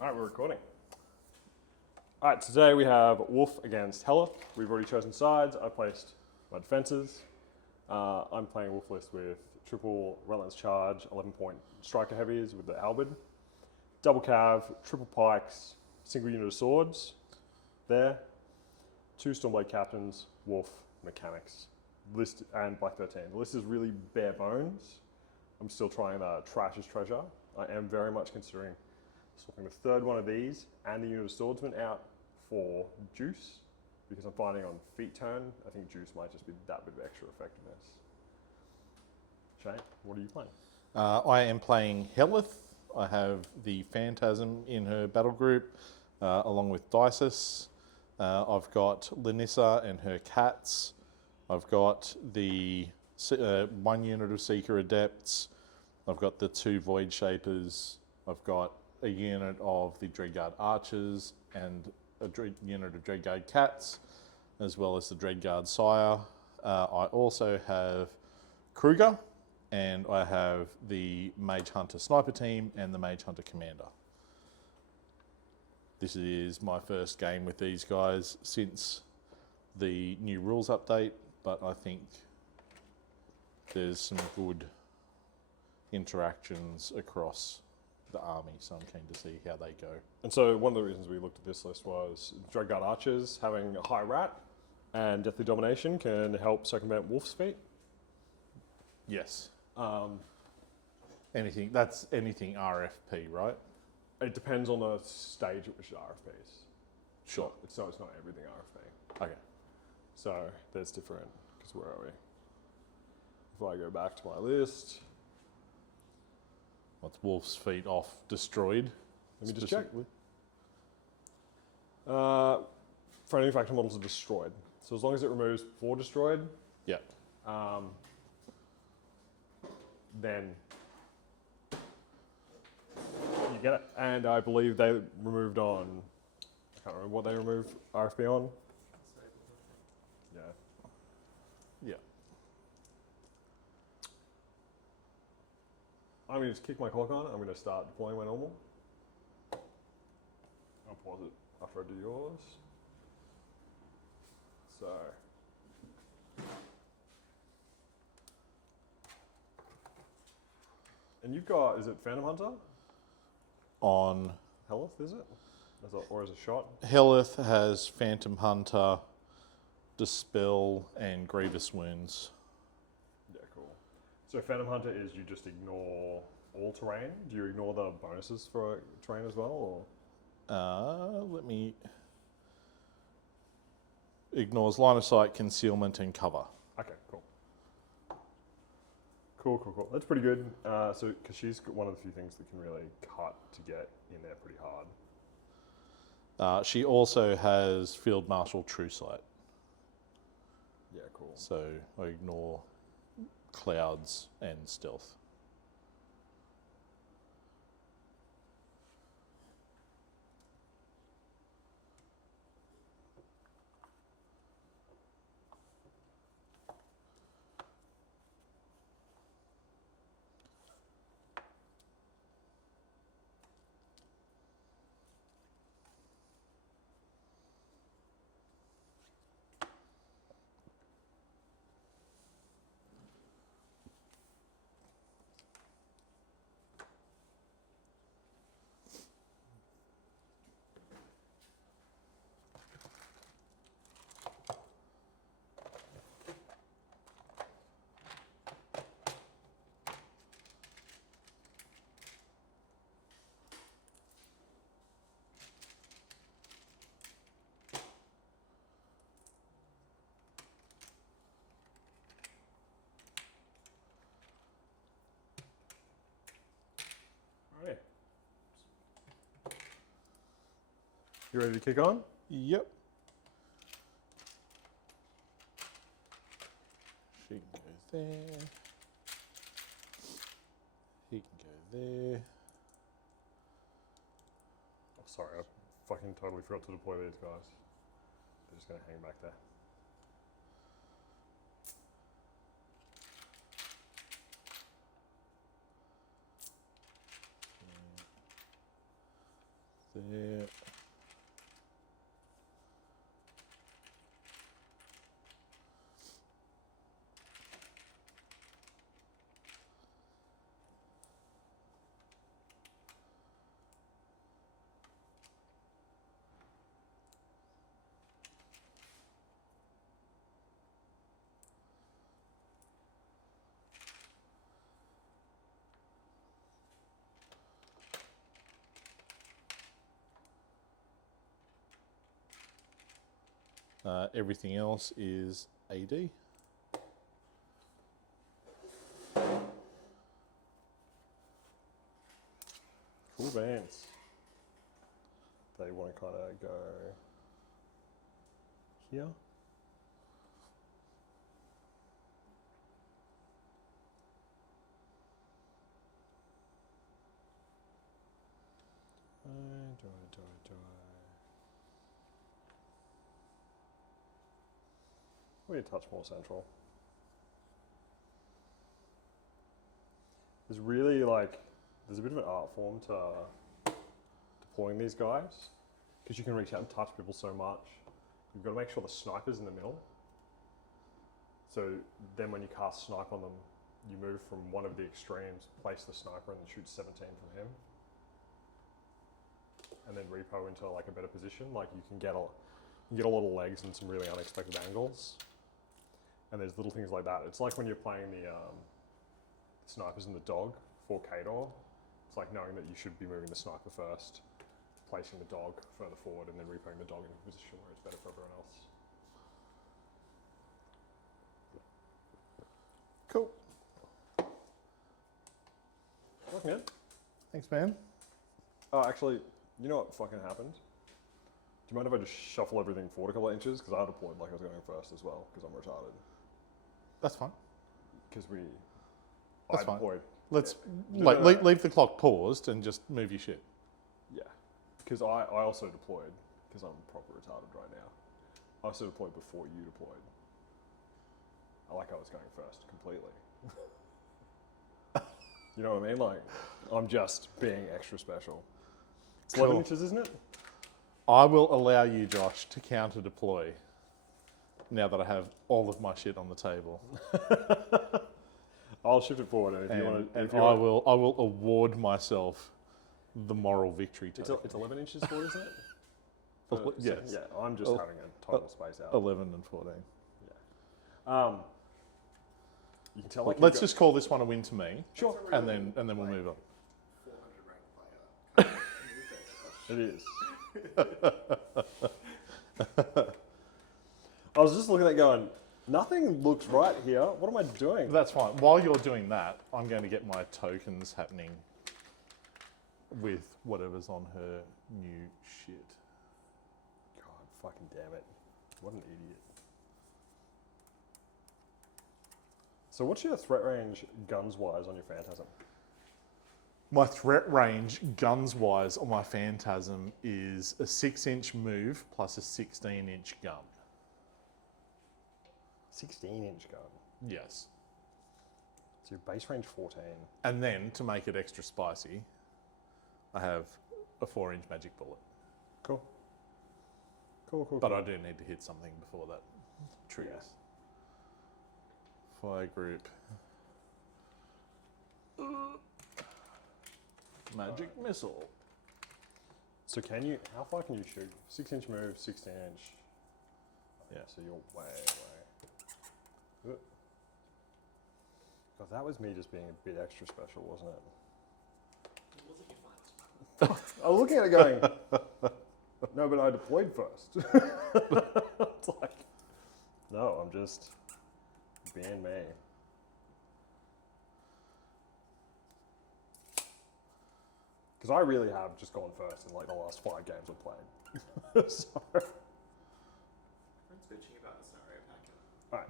All right, we're recording. All right, today we have Wolfe against Hellyth. We've already chosen sides. I placed my defenses. I'm playing Wolf list with triple Relentless Charge, 11-point striker heavies with the Albid, double cav, triple pikes, single unit of swords there, two Stormblade captains, Wolf, mechanics. List and Black 13. The list is really bare bones. I'm still trying the trash is treasure. I am very much considering swapping the third one of these and the unit of swordsman out for juice because I'm finding on feet turn, I think juice might just be that bit of extra effectiveness. Shane, what are you playing? I am playing Hellyth. I have the Phantasm in her battle group, along with Dices. I've got Linissa and her cats. I've got the one unit of Seeker Adepts. I've got the two Void Shapers. I've got a unit of the Dreadguard Archers and a unit of Dreadguard Cats, as well as the Dreadguard Sire. I also have Kruger, and I have the Mage Hunter Sniper team and the Mage Hunter Commander. This is my first game with these guys since the new rules update, but I think there's some good interactions across the army, so I'm keen to see how they go. And so one of the reasons we looked at this list was Dreadguard Archers having a high rat and Deathly Domination can help circumvent Wolf's feet. Yes. Anything RFP, right? It depends on the stage at which the RFP is. Sure. It's not everything RFP. Okay. So there's different, because where are we? If I go back to my list. What's Wolf's feet off destroyed? Let me just check. Friendly faction models are destroyed. So as long as it removes 4 destroyed, Yeah. then you get it. And I believe they removed on, I can't remember what they removed RFP on. Yeah. Yeah. I'm going to just kick my clock on. I'm going to start deploying my normal. I'll pause it after I do yours. So. And you've got, is it Phantom Hunter? On Hellyth, is it? Or is it shot? Hellyth has Phantom Hunter, Dispel, and Grievous Wounds. Yeah, cool. So Phantom Hunter is you just ignore all terrain? Do you ignore the bonuses for terrain as well? Or? Let me... Ignores line of sight, concealment, and cover. Okay, cool. Cool. That's pretty good. So, because she's one of the few things that can really cut to get in there pretty hard. She also has Field Marshal True Sight. Yeah, cool. So I ignore clouds and stealth. Alright. You ready to kick on? Yep. She can go there. He can go there. Oh, sorry, I fucking totally forgot to deploy these guys. They're just going to hang back there. there. Everything else is AD. Cool beans. They want to kind of go here. We need a touch more central. There's really there's a bit of an art form to deploying these guys because you can reach out and touch people so much. You've got to make sure the sniper's in the middle. So then when you cast snipe on them, you move from one of the extremes, place the sniper and then shoot 17 from him. And then repo into like a better position. Like you can get a lot of legs and some really unexpected angles. And there's little things like that. It's like when you're playing the snipers in the dog for Kador. It's like knowing that you should be moving the sniper first, placing the dog further forward, and then repoing the dog in a position where it's better for everyone else. Cool. Looking good. Thanks, man. Oh, actually, you know what fucking happened? Do you mind if I just shuffle everything forward a couple of inches? Because I deployed like I was going first as well, because I'm retarded. That's fine. Because That's I fine. deployed. Let's No. leave the clock paused and just move your shit. Yeah. Because I also deployed, because I'm proper retarded right now. I also deployed before you deployed. I was going first completely. You know what I mean? Like, I'm just being extra special. It's 11 Cool. inches, isn't it? I will allow you, Josh, to counter deploy now that I have all of my shit on the table. I'll shift it forward, and if you want to, I will award myself the moral victory token. It's 11 inches forward, isn't it? Yes. Yeah, I'm just having a total space out. 11 and 14. Yeah. You can tell. Let's just call this one a win to me. Sure. And then we'll move on. 400 rank player. It is. I was just looking at it going, nothing looks right here. What am I doing? That's fine. While you're doing that, I'm going to get my tokens happening with whatever's on her new shit. God, fucking damn it. What an idiot. So what's your threat range guns-wise on your Phantasm? My threat range, guns-wise, on my Phantasm is a 6-inch move plus a 16-inch gun. 16-inch gun. Yes. So your base range 14. And then, to make it extra spicy, I have a 4-inch magic bullet. Cool. Cool. But I do need to hit something before that triggers. Fire group. Magic missile. So how far can you shoot? 6-inch move, 16-inch. Yeah, so you're way. Good. God, that was me just being a bit extra special, wasn't it? I was looking at it going, no, but I deployed first. It's like, no, I'm just being me. Because I really have just gone first in like the last 5 games I've played. So, Everyone's bitching about the scenario packet. alright.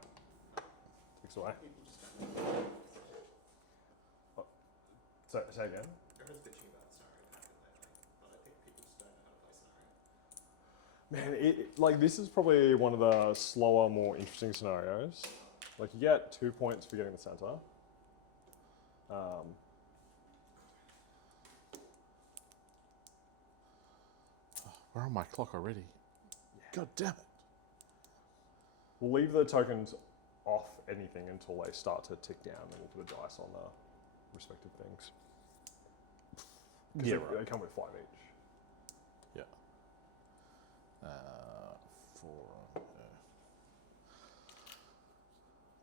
Takes away. People just don't. So, say again. Everyone's bitching about the scenario packet lately, but I think people just don't know how to play scenario. Man, like this is probably one of the slower, more interesting scenarios. Like you get 2 points for getting the center. We're on my clock already. God damn it. We'll leave the tokens off anything until they start to tick down, and we'll put a dice on the respective things. 'Cause Yeah, they come with 5 each. Yeah. Four.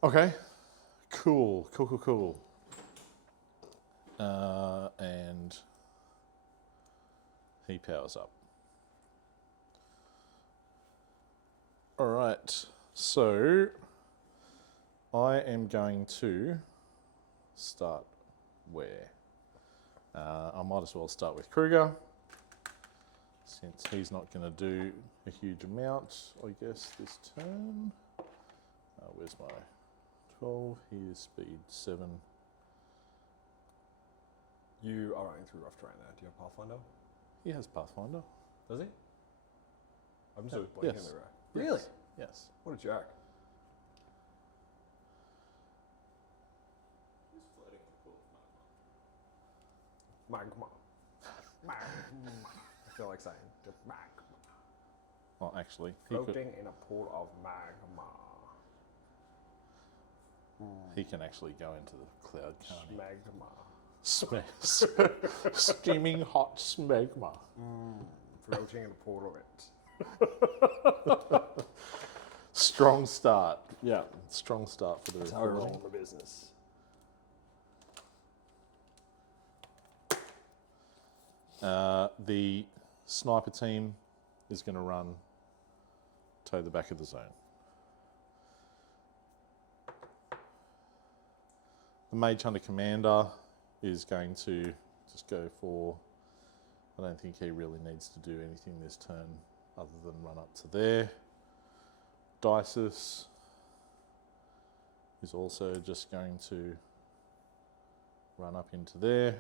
Okay. Cool. And he powers up. All right. So I am going to start where? I might as well start with Kruger, since he's not going to do a huge amount, I guess, this turn. Where's my 12? Here's speed 7. You are running through rough terrain there. Do you have Pathfinder? He has Pathfinder. Does he? I'm Yeah, so blanking yes. everywhere. Yes. Really? Yes. What a jack. He's floating in a pool of magma. Magma. Magma. I feel like saying just magma. Well, actually, he Floating in a pool of magma. he can actually go into the cloud, can't he? Magma. Steaming hot smegma. Floating in a pool of it. Strong start. Yeah, strong start for the That's how we roll recording. in the business. The sniper team is going to run to the back of the zone. The Mage Hunter Commander is going to just go for... I don't think he really needs to do anything this turn other than run up to there. Dices is also just going to run up into there.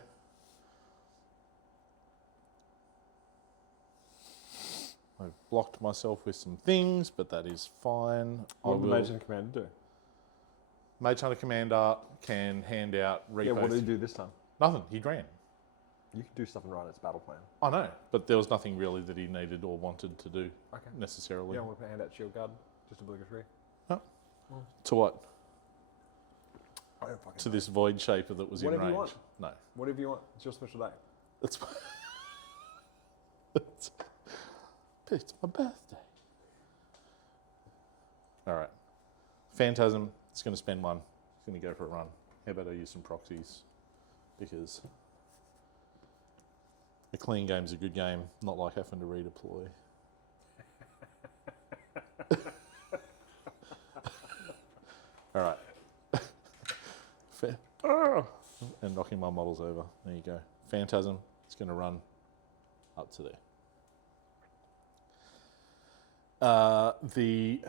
I've blocked myself with some things, but that is fine. What I did the will- Mage and Commander do? Mage Hunter Commander can hand out repo. Yeah, what did he do this time? Nothing. He ran. You can do stuff and run its battle plan. I know, but there was nothing really that he needed or wanted to do Okay. necessarily. Yeah, I want to hand out Shield Guard, just obligatory. To what? I don't fucking To know. this void shaper that was Whatever in you range. want. No. Whatever you want. It's your special day. It's it's my birthday. All right. Phantasm is going to spend one. He's going to go for a run. How about I use some proxies? Because a clean game's a good game, not like having to redeploy. All right. And knocking my models over. There you go. Phantasm is going to run up to there. The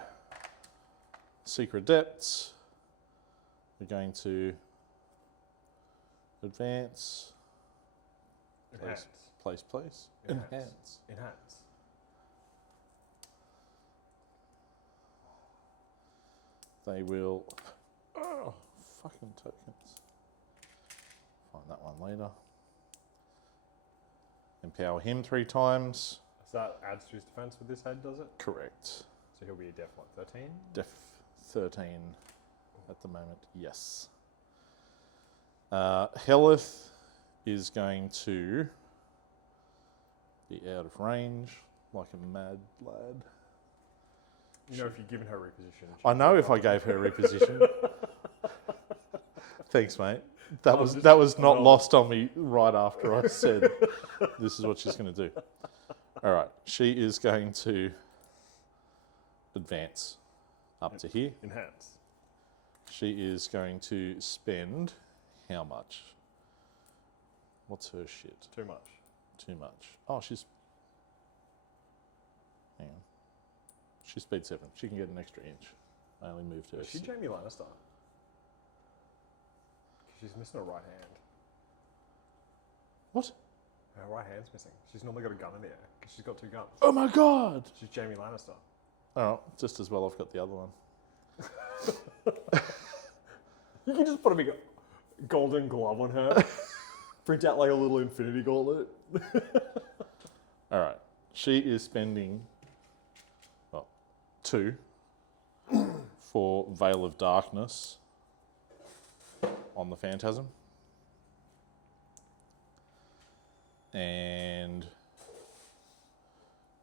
Secret Depths are going to advance. Enhance. Place. Enhance. Enhance. Enhance. They will... Oh, fucking tokens. Find that one later. Empower him 3 times. So that adds to his defense with this head, does it? Correct. So he'll be a def, what, 13? Def 13 at the moment, yes. Hellyth is going to be out of range like a mad lad. You know, if you've given her reposition. I know if I gave her reposition. Thanks, mate. That was just- that was not no. lost on me right after I said this is what she's going to do. All right, she is going to advance up to here. Enhance. She is going to spend how much? What's her shit? Too much. Too much. Oh, she's... Hang on. She's speed 7. She can get an extra inch. I only moved her. Is she Jamie Lannister? She's missing her right hand. What? Her right hand's missing. She's normally got a gun in the air because she's got 2 guns. Oh my god! She's Jamie Lannister. Oh, just as well I've got the other one. You can just put a big golden glove on her. Print out like a little infinity gauntlet. All right. she is spending, well, 2 for Veil of Darkness on the Phantasm. And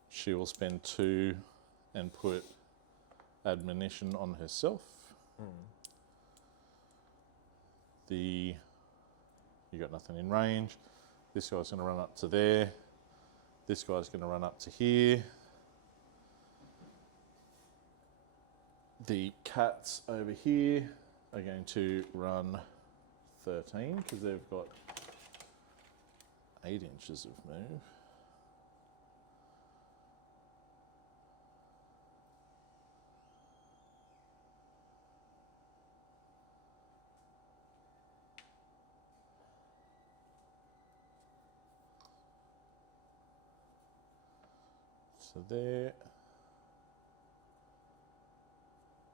she will spend 2 and put Admonition on herself. You got nothing in range. This guy's going to run up to there. This guy's going to run up to here. The cats over here are going to run 13 because they've got 8 inches of move. So there,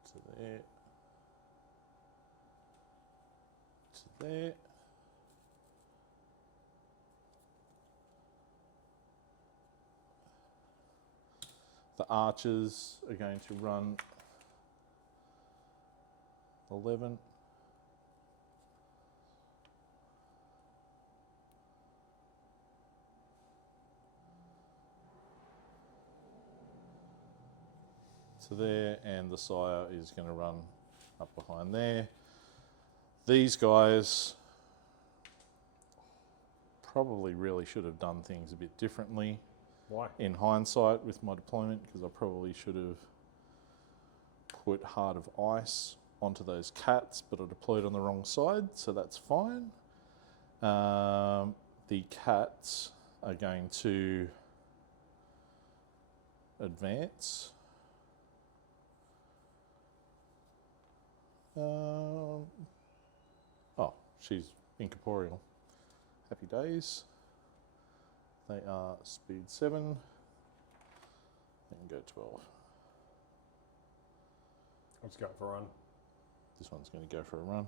to there, to there. The archers are going to run 11. To there, and the sire is going to run up behind there. These guys probably really should have done things a bit differently. Why? In hindsight with my deployment, because I probably should have put Heart of Ice onto those cats, but I deployed on the wrong side, so that's fine. The cats are going to advance. Oh, she's incorporeal. Happy days. They are speed 7 and go 12. I'm just going for a run. This one's going to go for a run.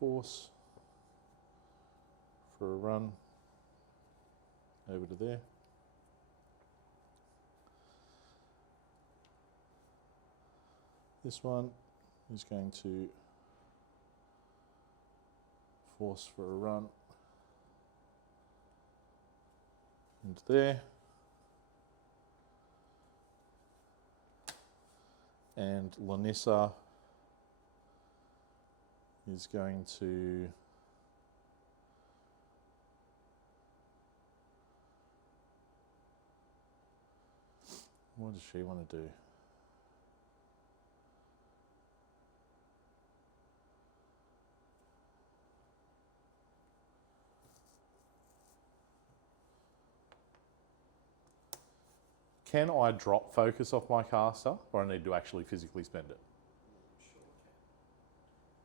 Force for a run over to there. This one is going to force for a run into there. And Lanissa is going to what does she want to do? Can I drop focus off my caster, or I need to actually physically spend it?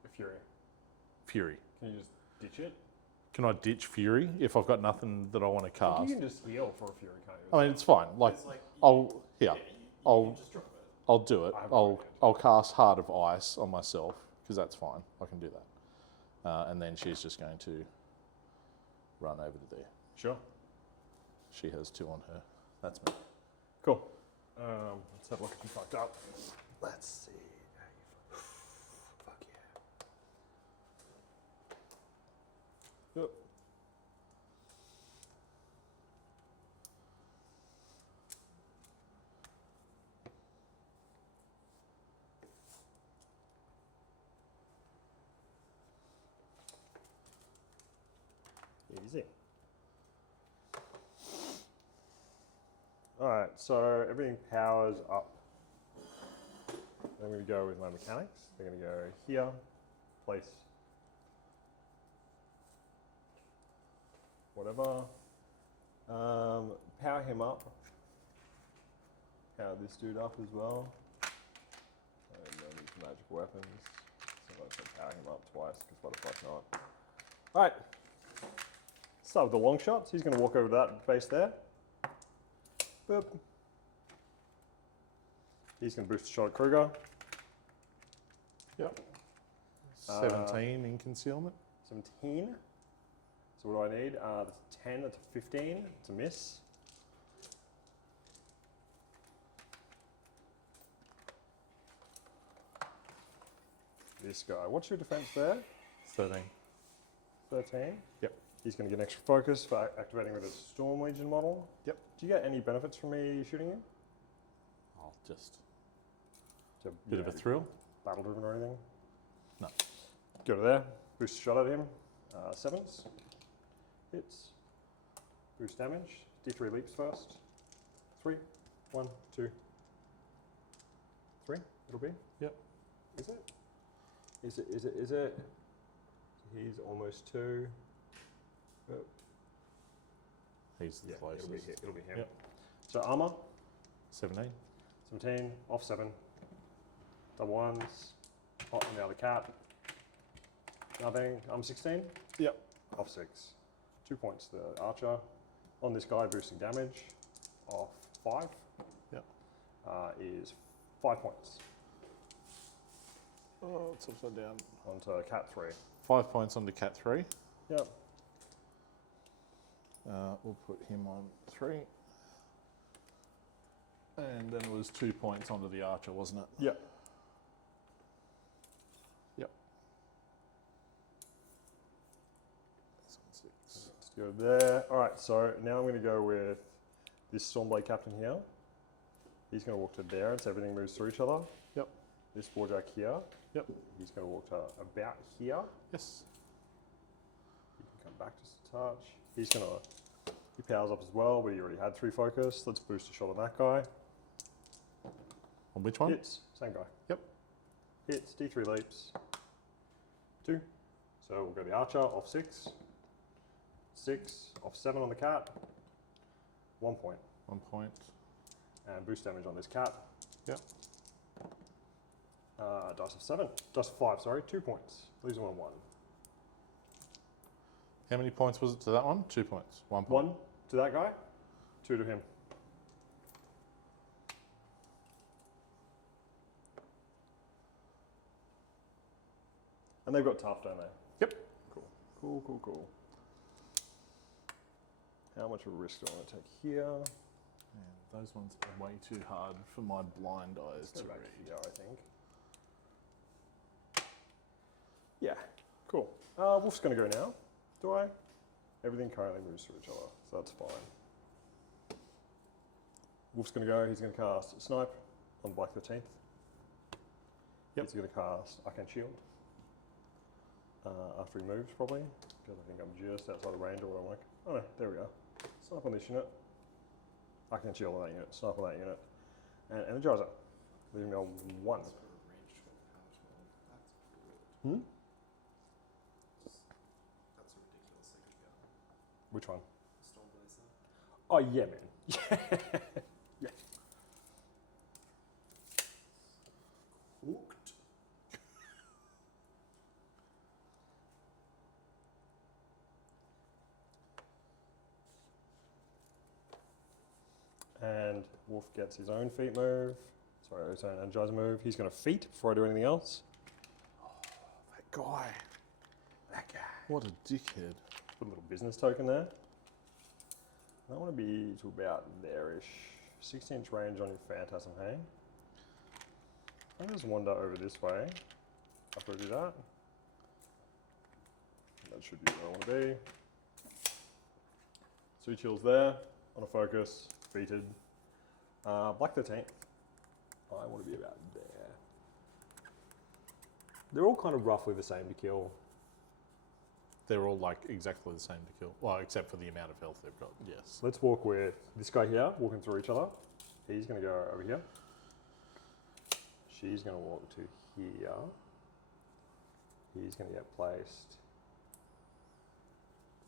A Fury. Fury. Can you just ditch it? Can I ditch Fury if I've got nothing that I want to I think cast? you can just heal for a Fury, can't you? I mean, it's fine. Like, It's like I'll you I'll can just drop it. I'll do it. I have no idea. I'll cast Heart of Ice on myself because that's fine. I can do that. And then she's just going to run over to there. Sure. She has 2 on her. That's me. Cool. Let's have a look if you fucked up. Let's see. Fuck yeah. Yep. Easy. Alright, so everything powers up. I'm going to go with my mechanics. They're going to go here, place, whatever. Power him up. Power this dude up as well. And then these magical weapons. So I'm going to power him up twice, because what the fuck not. Alright. Start with the long shots. He's going to walk over to that base there. Boop. He's going to boost a shot at Kruger. Yep. 17 in concealment. 17. So what do I need? That's a 10, that's a 15. It's a miss. this guy. What's your defense there? 13. 13. Yep. He's going to get an extra focus for activating with a Storm Legion model. Yep. Do you get any benefits from me shooting you? I'll just It's a bit of a thrill. battle driven or anything? No. Go to there. Boost shot at him. 7s. Hits. Boost damage. D3 leaps first. 3. 1, 2, 3. It'll be. Yep. Is it? Is it? He's almost 2. Oh, He's the yeah, closest. it'll be him. Yep. So armor. 17. 17. Off 7. Double 1s. Hot on the other cat. Nothing. I'm 16. Yep. Off 6. 2 points to the archer. On this guy, boosting damage. Off 5. Yep. Is 5 points. Oh, it's upside down. Onto cat 3. 5 points onto cat 3. Yep. We'll put him on 3. And then it was 2 points onto the archer, wasn't it? Yep. Yep. That's on 6. Let's go there. All right, so now I'm going to go with this Stormblade captain here. He's going to walk to there, and so everything moves through each other. Yep. This warjack here. Yep. He's going to walk to about here. Yes. He can come back just a touch. He's going to, he powers up as well, but he already had 3 focus. Let's boost a shot on that guy. On which one? Hits, same guy. Yep. Hits, D3 leaps. 2. So we'll go the archer, off 6. 6, off 7 on the cat. 1 point. 1 point. And boost damage on this cat. Yep. Dice of 7. Dice of 5, sorry. 2 points. Leaves him on 1. How many points was it to that one? 2 points. 1 point. 1 to that guy, 2 to him. And they've got tough, don't they? Yep. Cool. How much of a risk do I want to take here? Man, those ones are way too hard for my blind eyes Let's to go back read. here, I think. Yeah, cool. Wolf's going to go now. Do I? Everything currently moves through each other, so that's fine. Wolf's going to go. He's going to cast Snipe on Black 13th. Yep. He's going to cast Arcane Shield after he moves, probably, because I think I'm just outside of range or what I'm like. Oh no, there we go. Snipe on this unit. Arcane Shield on that unit. Snipe on that unit. And Energizer. Leaving me on 1. For a range 12 power 12, that's good. Hmm? That's a ridiculous thing to go. Which one? Stormblazer. Oh yeah, man. Yeah. Hooked. And Wolf gets his own feet move. Sorry, his own Energizer move. He's going to feet before I do anything else. That guy. That guy. What a dickhead. Put a little business token there. I want to be to about there-ish. 60-inch range on your Phantasm, hey? I just wander over this way. After I do that. That should be where I want to be. 2 chills there. On a focus. Defeated. Black 13th. I want to be about there. They're all kind of roughly the same to kill. They're all like exactly the same to kill. Well, except for the amount of health they've got, yes. Let's walk with this guy here, walking through each other. He's going to go over here. She's going to walk to here. He's going to get placed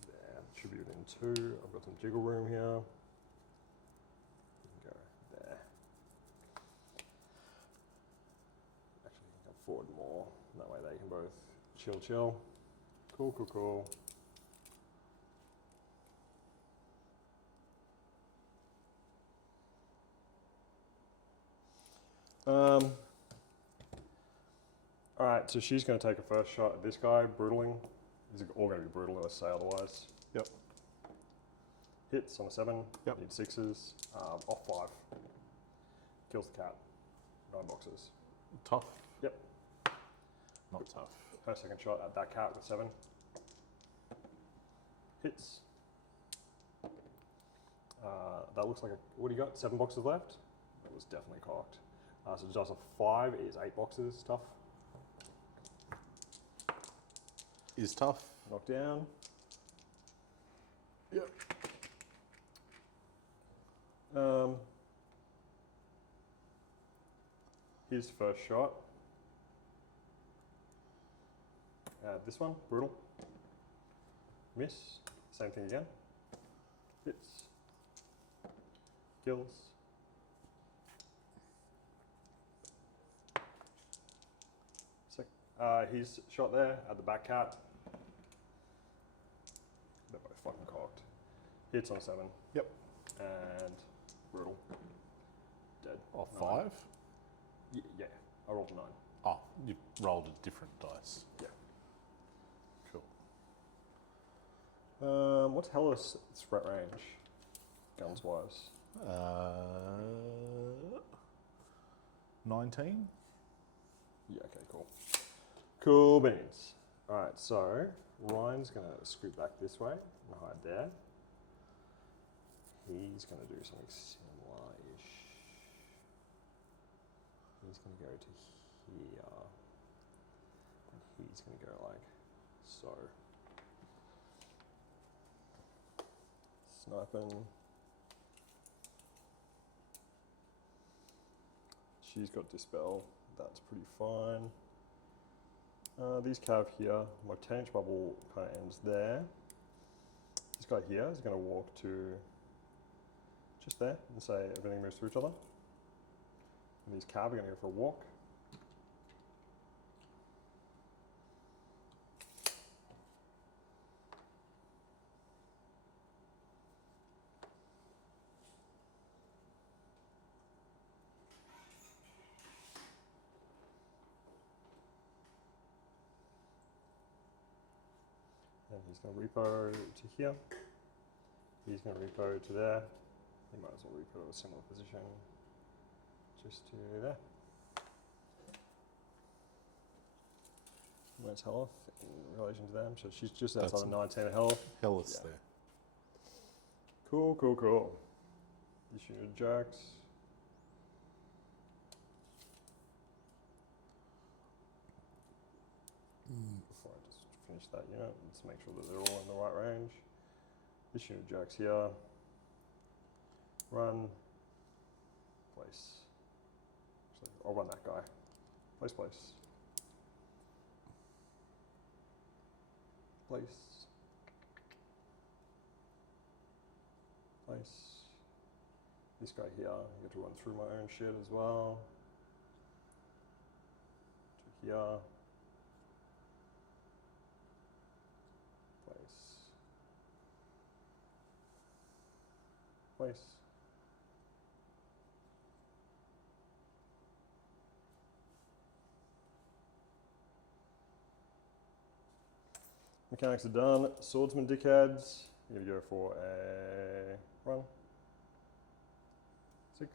there. Should be within 2. I've got some jiggle room here. You can go there. Actually, you can come forward more. That way they can both chill. Cool. Alright, so she's going to take a first shot at this guy, brutaling. These are all going to be brutal, let's say otherwise. Yep. Hits on a 7, Yep. need 6s, off 5. Kills the cat. 9 boxes. Tough. Yep. Not tough. Her second shot at that cat with 7. Hits. That looks like a. What do you got? 7 boxes left? That was definitely cocked. So just a 5 is 8 boxes. Tough. Is tough. Knock down. Yep. His first shot. This one, brutal. Miss. Same thing again. Hits. Kills. His shot there at the back cat. They're both fucking cocked. Hits on 7. Yep. And brutal. Dead. Off 9. 5. Yeah, I rolled a 9. Oh, you rolled a different dice. Yeah. Cool. What's Hellyth's threat range, guns wise? 19. Yeah, okay, cool. Cool beans. Alright, so Ryan's going to scoot back this way and hide there. He's going to do something similar-ish. He's going to go to here. And he's going to go like so. Sniping. She's got Dispel. That's pretty fine. These cav here, my 10-inch bubble kind of ends there. This guy here is going to walk to just there and say everything moves through each other. And these cav are going to go for a walk. And he's going to repo to here. He's going to repo to there. He might as well repo to a similar position, just to there. Where's Hellyth in relation to them? So she's just outside the 19 of Hellyth. Hellyth's Yeah. there. Cool, cool, cool. You shoot your jacks. Before I just finish that unit, let's make sure that they're all in the right range. Issue jacks here. Run. Place. Actually, I'll run that guy. Place, place. Place. Place. This guy here, I get to run through my own shit as well. To here. Place. Mechanics are done. Swordsman dickheads. You're gonna go for a run. 6,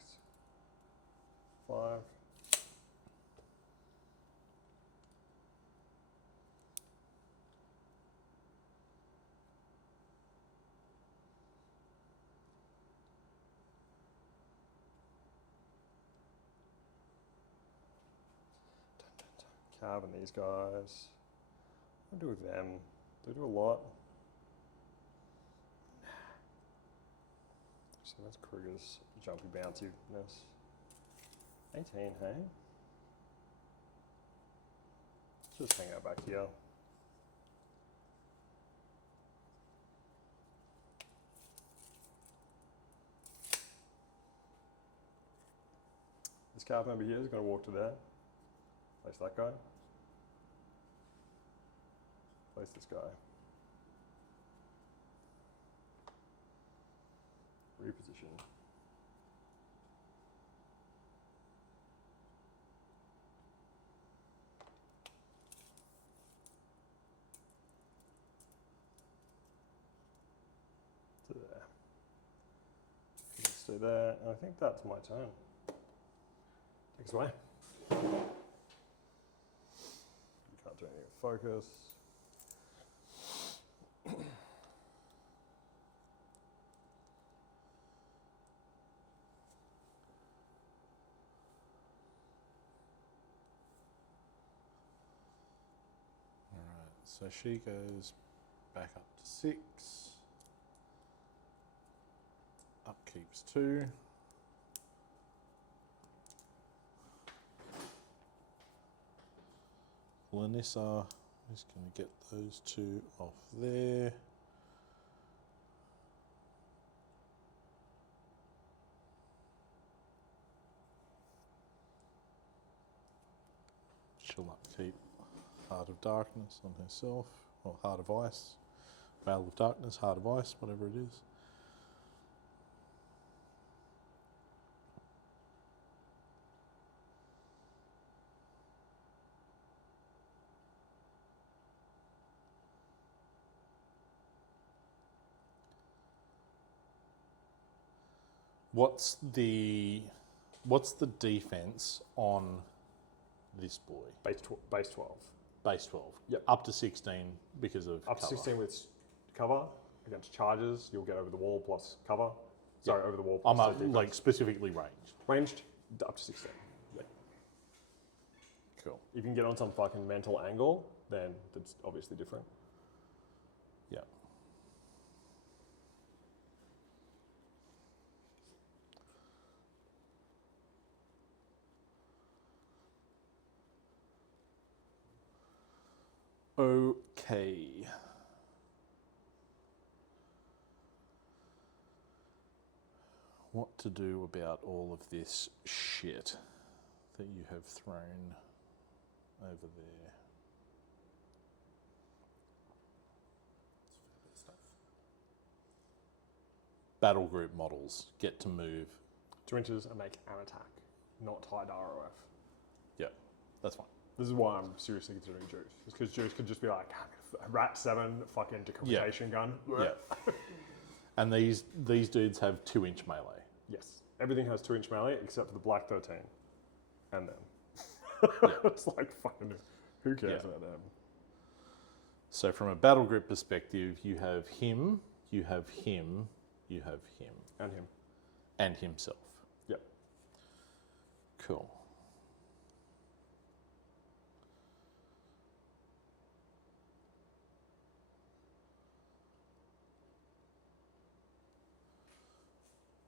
5. Cav and these guys. What do I do with them? They do a lot. So that's Kruger's jumpy bounciness. 18, hey? Let's just hang out back here. This cav member here is going to walk to there. Place that guy. Place this guy. Reposition. To there. Stay there, and I think that's my turn. Takes away. You can't focus. Alright, so she goes back up to 6. Upkeeps 2. Lanissa is going to get those 2 off there. She'll upkeep Heart of Darkness on herself, or Heart of Ice, Veil of Darkness, Heart of Ice, whatever it is. What's the defense on this boy? Base 12. Base 12. Yep. Up to 16 because of Up to cover. 16 with cover against charges. You'll get over the wall plus cover. Sorry, over the wall I'm plus defense. like specifically ranged. Ranged up to 16. Yeah. Cool. If you can get on some fucking mental angle, then that's obviously different. Yeah. Okay. What to do about all of this shit that you have thrown over there? It's fair bit of stuff. Battle group models get to move. 2 inches and make an attack, not tied to ROF. Yeah, that's fine. This is why I'm seriously considering Juice. Because Juice could just be like, Rat 7, fucking decapitation gun. Yeah. And these dudes have 2-inch melee. Yes. Everything has 2-inch melee except for the Black 13. And them. It's like, fucking, who cares Yeah. about them? So from a battle group perspective, you have him, you have him, you have him, And him. and himself. Yep. Cool.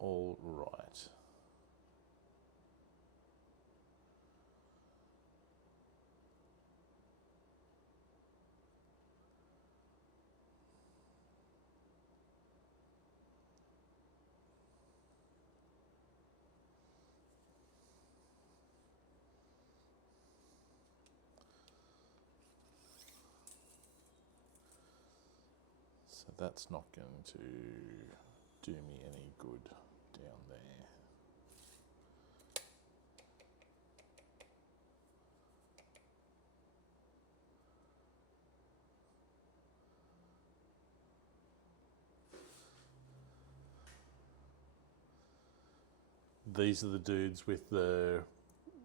All right. So that's not going to do me any good down there. These are the dudes with the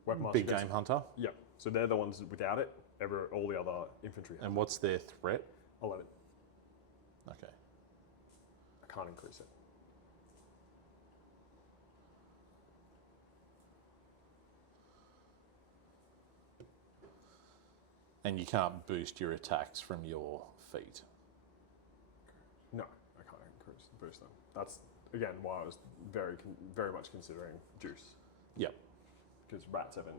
Weapon big Master game hunter. Yep. So they're the ones without it. All the other infantry have. And what's their threat? 11. Okay. I can't increase it. And you can't boost your attacks from your feet. No, I can't boost them. That's, again, why I was very much considering Juice. Yep. Because Rat 7,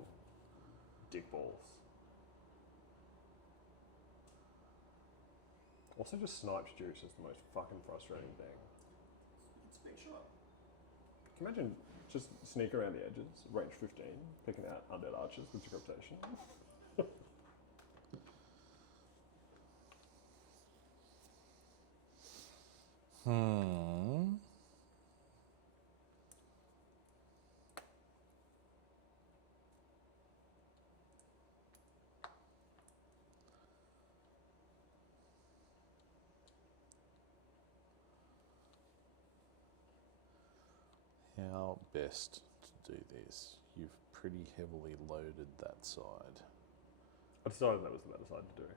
dick balls. Also, just snipes Juice is the most fucking frustrating thing. It's a big shot. Can you imagine just sneak around the edges, range 15, picking out undead archers with decapitation? How best to do this? You've pretty heavily loaded that side. I decided that was the better side to do.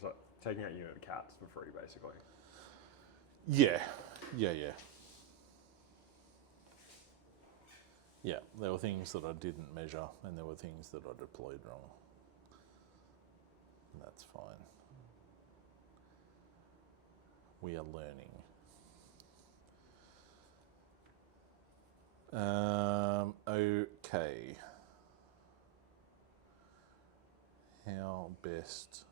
Because taking out unit of cats for free, basically. Yeah. Yeah, there were things that I didn't measure and there were things that I deployed wrong. And that's fine. We are learning. Okay. How best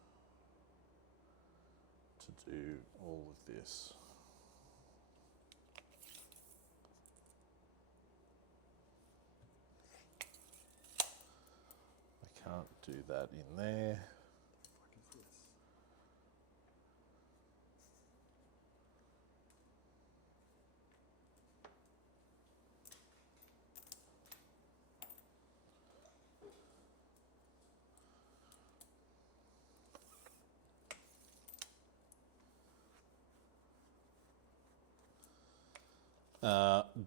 to do all of this? I can't do that in there. Fucking fruits.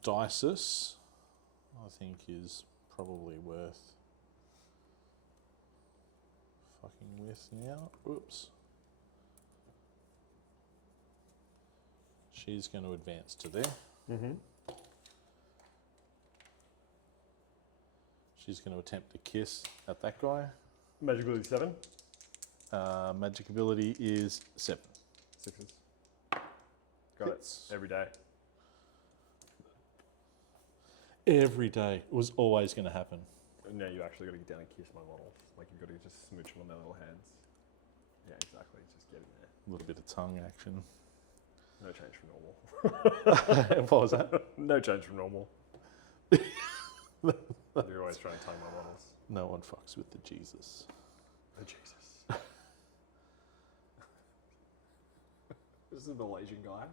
Dices, I think, is probably worth fucking with now. Oops. She's going to advance to there. Mm-hmm. She's going to attempt to kiss at that guy. Magic ability 7. Magic ability is 7. 6s. Got Hits. it. Every day. Every day. It was always going to happen. And now you actually got to get down and kiss my models. Like you've got to just smooch them on their little hands. Yeah, exactly. Just get in there. A little bit of tongue action. No change from normal. What was that? No change from normal. You're always trying to tongue my models. No one fucks with the Jesus. Oh, Jesus. This is a Malaysian guy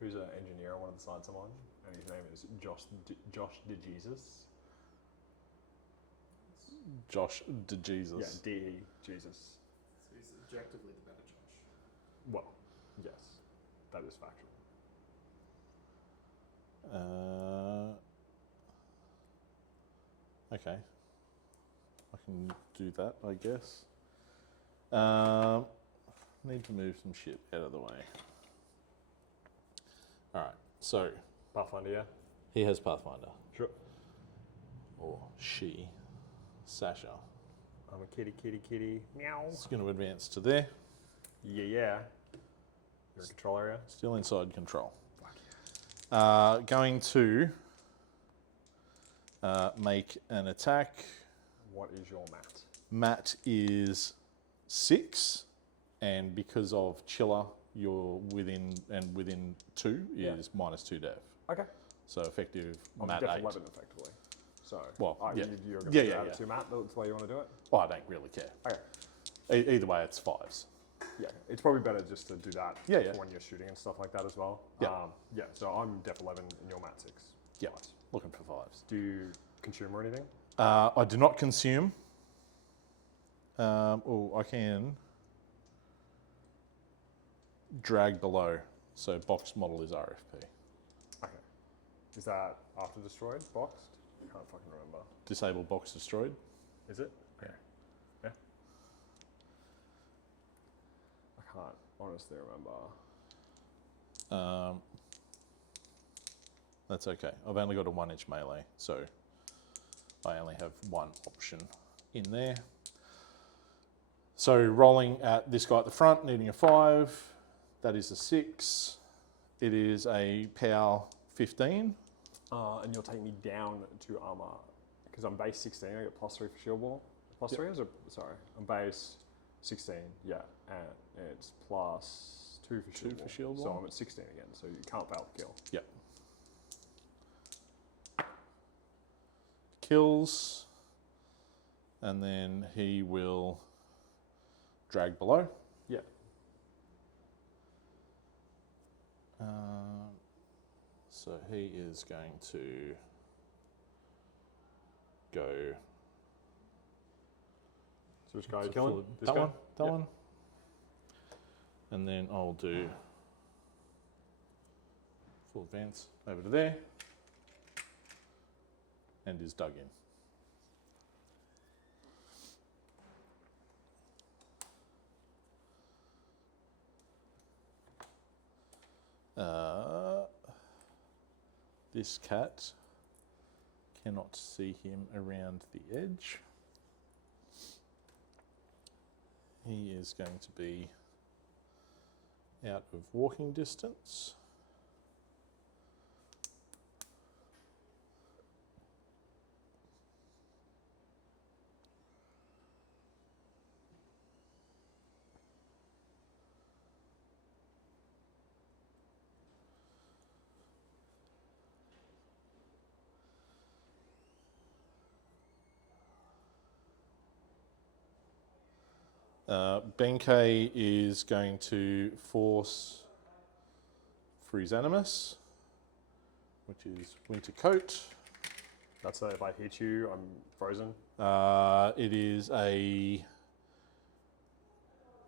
who's an engineer on one of the sites I'm on, and his name is Josh DeJesus. Josh de Jesus. Yeah, D-E, Jesus. So he's objectively the better Josh. Well, yes, that is factual. Okay. I can do that, I guess. Need to move some shit out of the way. Alright, so Pathfinder, yeah? he has Pathfinder. Sure. Or she. Sasha. I'm a kitty. Meow. It's going to advance to there. Yeah. You're in control area? Still inside control. Fuck Going to make an attack. What is your mat? Mat is 6, and because of Chiller, you're within 2 Yeah. is -2 dev. Okay. So effective I'm Mat def 8. 11 effectively. So, Well, yeah. you're going Yeah, to yeah, add yeah. it to Matt? That's the way you want to do it? Well, I don't really care. Okay. Either way, it's 5s. Yeah, it's probably better just to do that Yeah. for when you're shooting and stuff like that as well. Yeah. So I'm def 11 and you're Mat 6. Yeah, Nice. looking for 5s. Do you consume or anything? I do not consume. I can drag below. So box model is RFP. Okay. Is that after destroyed, boxed? I can't fucking remember. Disable box destroyed. Is it? Okay. Yeah. I can't honestly remember. That's okay. I've only got a 1-inch melee, so I only have one option in there. So rolling at this guy at the front, needing a 5. That is a 6. It is a power 15. And you'll take me down to armor. Because I'm base 16, I get +3 for shield wall. +3 Yep. is a, sorry, I'm base 16, yeah. And it's +2 for shield 2 wall. for shield So wall. I'm at 16 again, so you can't fail the kill. Yep. Kills. And then he will drag below. Yeah. So he is going to go. So which guy are you to killing? full- This that guy? one. That Yep. one. And then I'll do full advance over to there. And is dug in. This cat cannot see him around the edge. He is going to be out of walking distance. Benkei is going to force Freeze Animus, which is Winter Coat. That's so if I hit you, I'm frozen. It is a...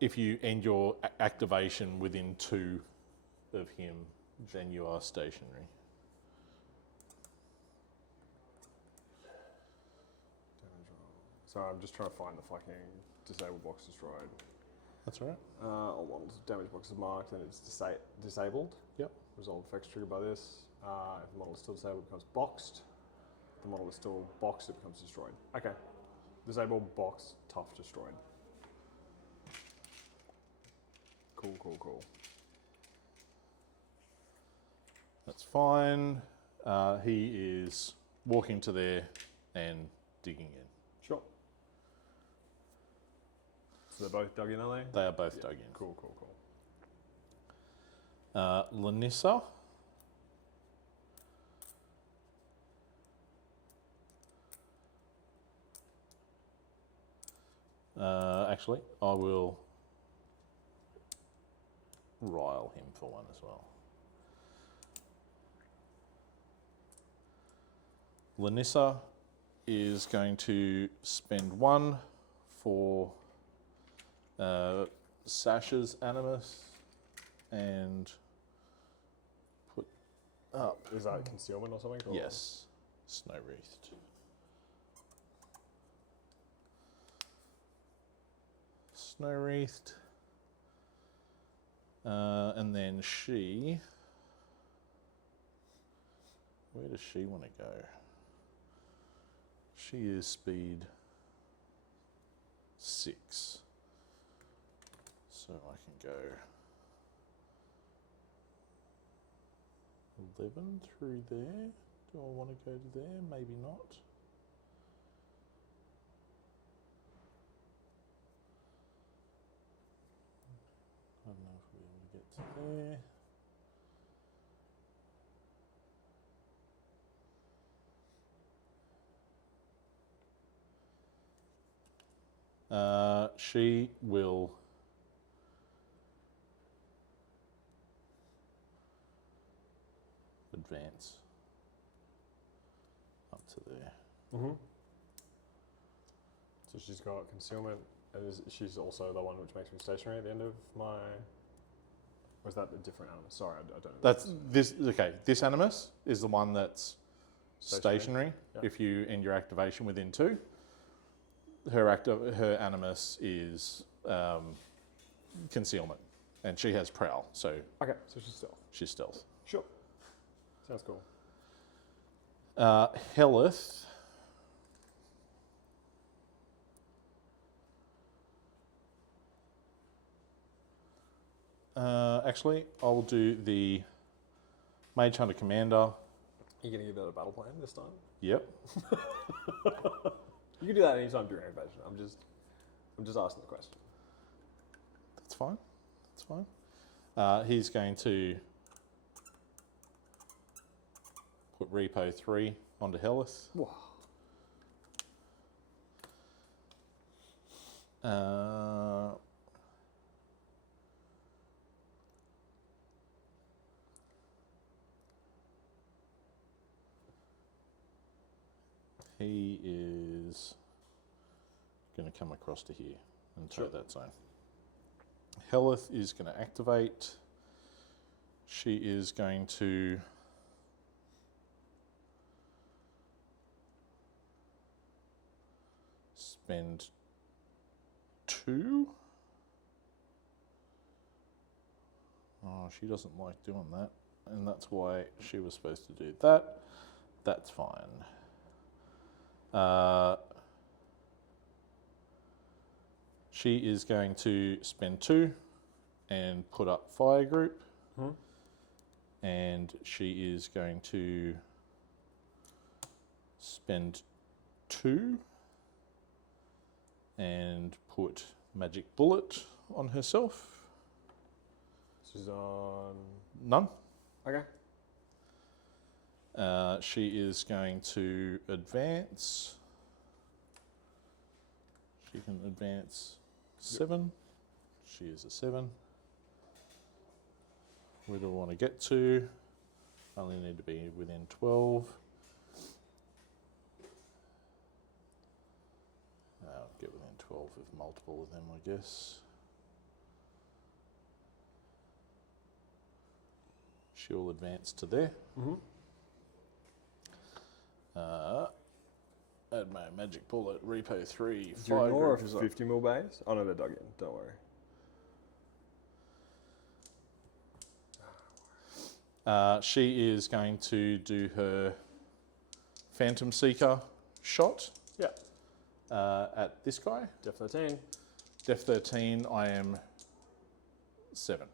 If you end your activation within 2 of him, then you are stationary. Sorry, I'm just trying to find the fucking disable box destroyed. That's all right. Hold on, damage box is marked and it's disabled. Yep. Resolve effects triggered by this. If the model is still disabled, it becomes boxed. If the model is still boxed, it becomes destroyed. Okay. Disable, box, tough, destroyed. Cool. That's fine. He is walking to there and digging in. Sure. So they're both dug in, are they? They are both dug in. Cool. Lanissa. Actually, I will rile him for one as well. Lanissa is going to spend 1 for Sasha's Animus and put up. Is that concealment or something? Or? Yes, Snow Wreathed. Snow Wreathed. And then she... Where does she want to go? She is speed 6. So I can go 11 through there. Do I want to go to there? Maybe not. I don't know if we'll be able to get to there. She will advance up to there. Mm-hmm. So she's got concealment, and she's also the one which makes me stationary at the end of my... Or is that a different animus? Sorry, I don't know. That's this. Okay, this animus is the one that's stationary. Yeah. If you end your activation within 2, her animus is concealment, and she has prowl, so Okay, so she's stealth. she's stealth. Sure. Sounds cool. Hellyth. Actually, I will do the Mage Hunter Commander. Are you going to give that a battle plan this time? Yep. You can do that anytime during activation. I'm just asking the question. That's fine. That's fine. He's going to put Repo 3 onto Hellyth. Whoa. He is going to come across to here and throw that zone. Hellyth is going to activate. She is going to spend 2. Oh, she doesn't like doing that, and that's why she was supposed to do that. That's fine. She is going to spend 2 and put up fire group, and she is going to spend 2 and put magic bullet on herself. This is on. None. Okay. She is going to advance. She can advance 7. She is a 7. Where do I want to get to? I only need to be within 12. I'll get within 12 of multiple of them, I guess. She'll advance to there. Add my magic bullet, repo 3. Do you fire ignore group a is up. 50 mil base? Oh no, they're dug in. Don't worry. She is going to do her Phantom Seeker shot Yeah. at this guy. Def 13. Def 13, I am 7.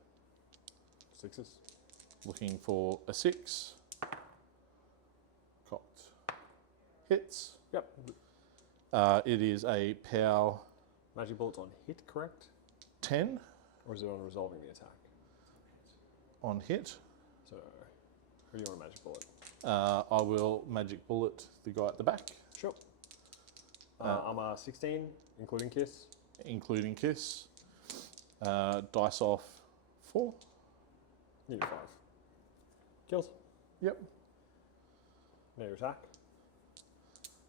6s. Looking for a 6. Cocked. Hits. Yep. It is a POW Magic bullets on hit, correct? 10 Or is it on resolving the attack? on hit. So, who do you want a magic bullet? I will magic bullet the guy at the back, Sure. Armor 16, including kiss. including kiss. Dice off 4. -5. Kills. Yep. Now your attack.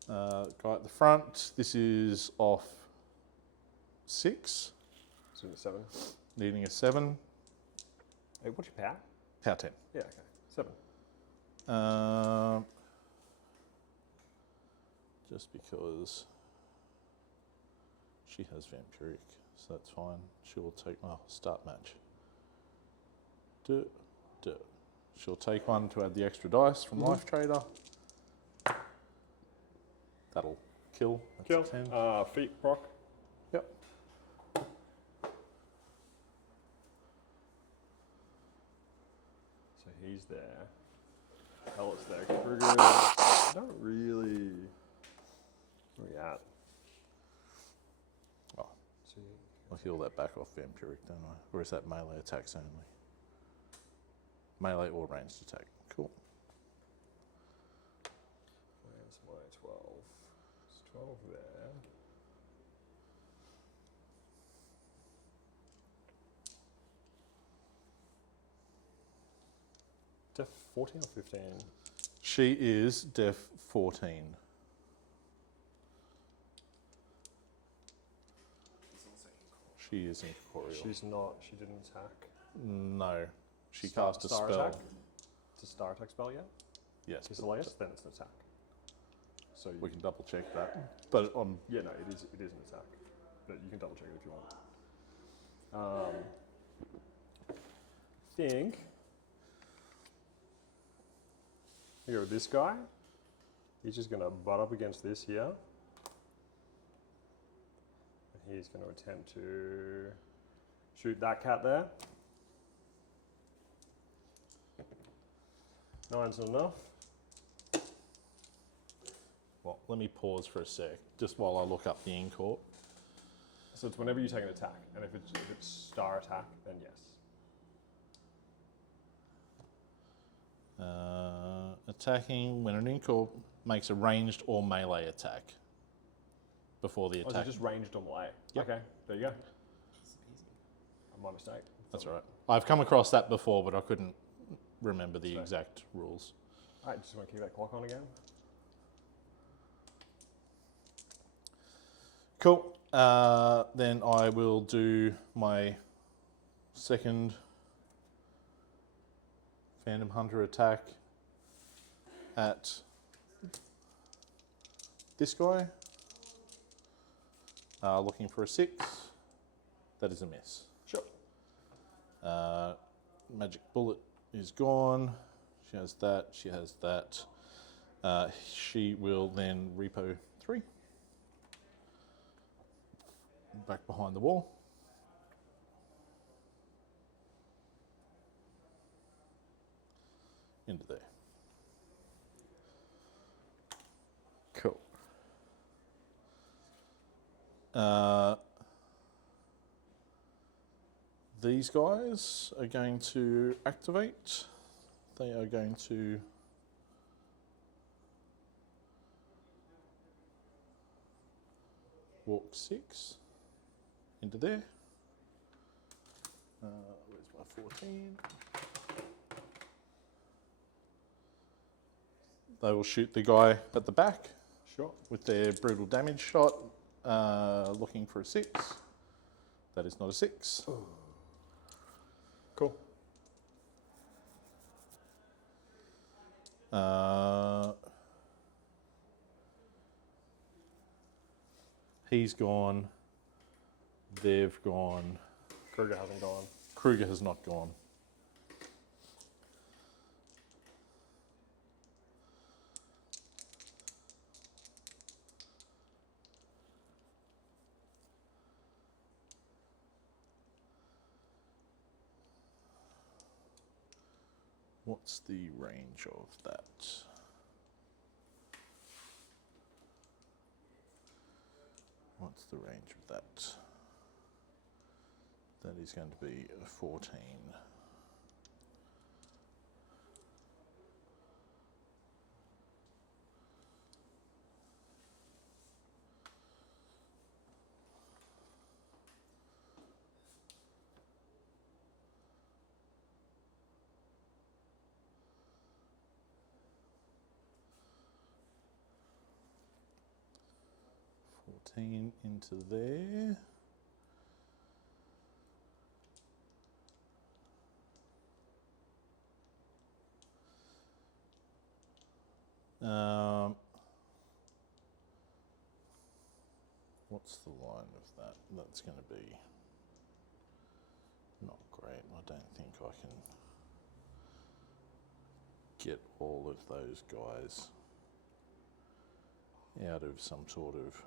Guy at the front. This is off 6, So it's 7. needing a 7. Hey, what's your power? Power 10. Yeah, okay. 7. Just because she has vampiric, so that's fine. She will take start match. She'll take 1 to add the extra dice from Life Trader. That'll kill. That's Kill. a 10. Feet proc. Yep. So he's there. Hellyth's there. Kruger. I don't really. Where are we at? Oh. So I'll heal that back off vampiric, don't I? Or is that melee attacks only? Melee or ranged attack. Cool. where's my 12? It's 12 there. Def 14 or 15? She is def 14. It's also incorporeal. She is incorporeal. She's not. She didn't attack. No. She Star- cast a star spell. attack? It's a star attack spell yet? Yes. If it's but the latest, then it's an attack. So we can double check that. But yeah, no, it is an attack. But you can double check it if you want. Think. Here with this guy. He's just gonna butt up against this here. And he's gonna attempt to shoot that cat there. 9's not enough. well, let me pause for a sec, just while I look up the Incorp. So it's whenever you take an attack, and if it's star attack, then yes. Attacking when an Incorp makes a ranged or melee attack before the Oh, is attack. it just ranged or melee? Yep. Okay, there you go. Easy peasy. My mistake. That's all right. I've come across that before, but I couldn't remember the So- exact rules. Alright, just want to keep that clock on again. Cool. Then I will do my second Phantom Hunter attack at this guy. Looking for a 6. That is a miss. Sure. magic bullet is gone. She has that. She has that. She will then repo 3 back behind the wall. Into there. Cool. These guys are going to activate. They are going to walk 6 into there. Where's my 14? They will shoot the guy at the back Sure. with their brutal damage shot, looking for a 6. That is not a 6. Cool. He's gone. They've gone. Kruger hasn't gone. Kruger has not gone. What's the range of that? What's the range of that? That is going to be a 14. Into there. What's the line of that? That's going to be not great. I don't think I can get all of those guys out of some sort of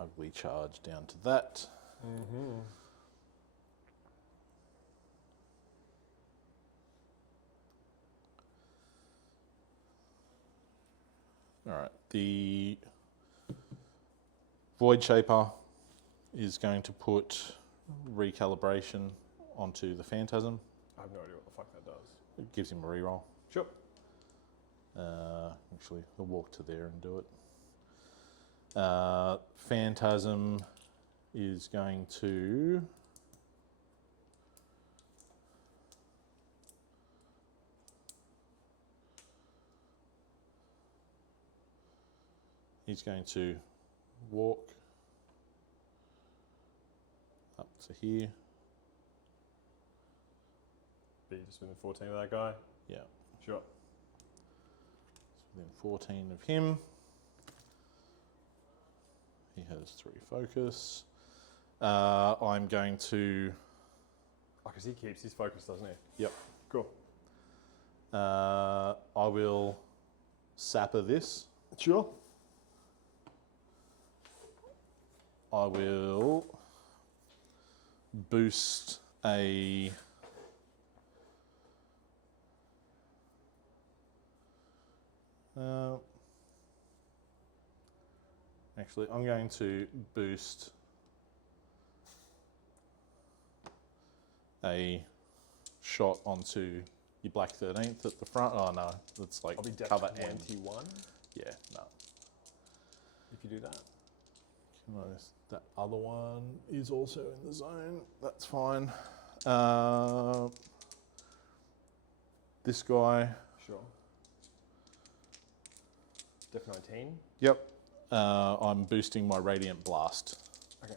ugly charge down to that. Mm-hmm. All right, the Void Shaper is going to put recalibration onto the Phantasm. I have no idea what the fuck that does. It gives him a reroll. Sure. Actually, I'll walk to there and do it. Phantasm is going to walk up to here. Be just within 14 of that guy. Yeah, Sure. it's within 14 of him. He has 3 focus. I'm going to. Oh, because he keeps his focus, doesn't he? Yep. Cool. I will sapper this. Sure. I will boost a. Actually, I'm going to boost a shot onto your Black 13th at the front. Oh no, that's like I'll be cover depth and 21 yeah, no. if you do that. Nice. That other one is also in the zone. That's fine. This guy. Sure. Def 19. Yep. I'm boosting my Radiant Blast Okay.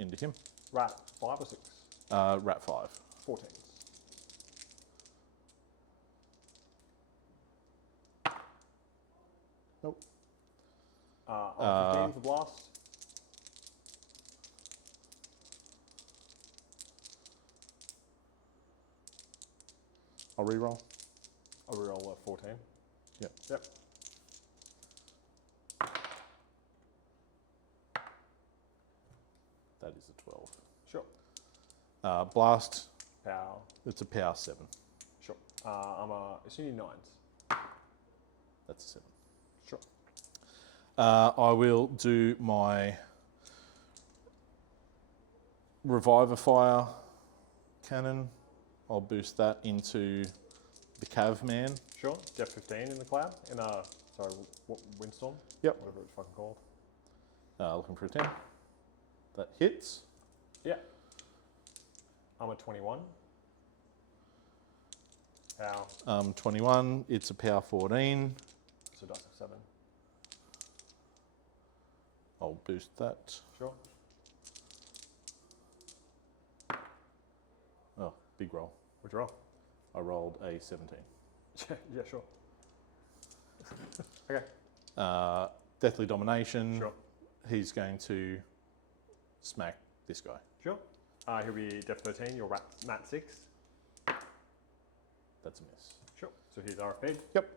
into him. Rat 5 or 6? Rat 5. 14s. Nope. 15 for blast. I'll re-roll. I'll reroll a 14. Yep. Yep. That is a 12. Sure. Blast, Power. it's a power 7. Sure. Assuming 9s. That's a 7. Sure. I will do my Reviver Fire cannon. I'll boost that into the Cav Man. Sure. Depth 15 in the cloud. Windstorm. Yep. Whatever it's fucking called. Looking for a 10. That hits. Yeah. I'm a 21. Power. 21, it's a power 14. So dice of 7. I'll boost that. Sure. Oh, big roll. What'd you roll? I rolled a 17. Yeah, sure. Okay. Deathly Domination. Sure. He's going to smack this guy. Sure. He'll be depth 13. You're mat 6. That's a miss. Sure. So he's RFP. Yep.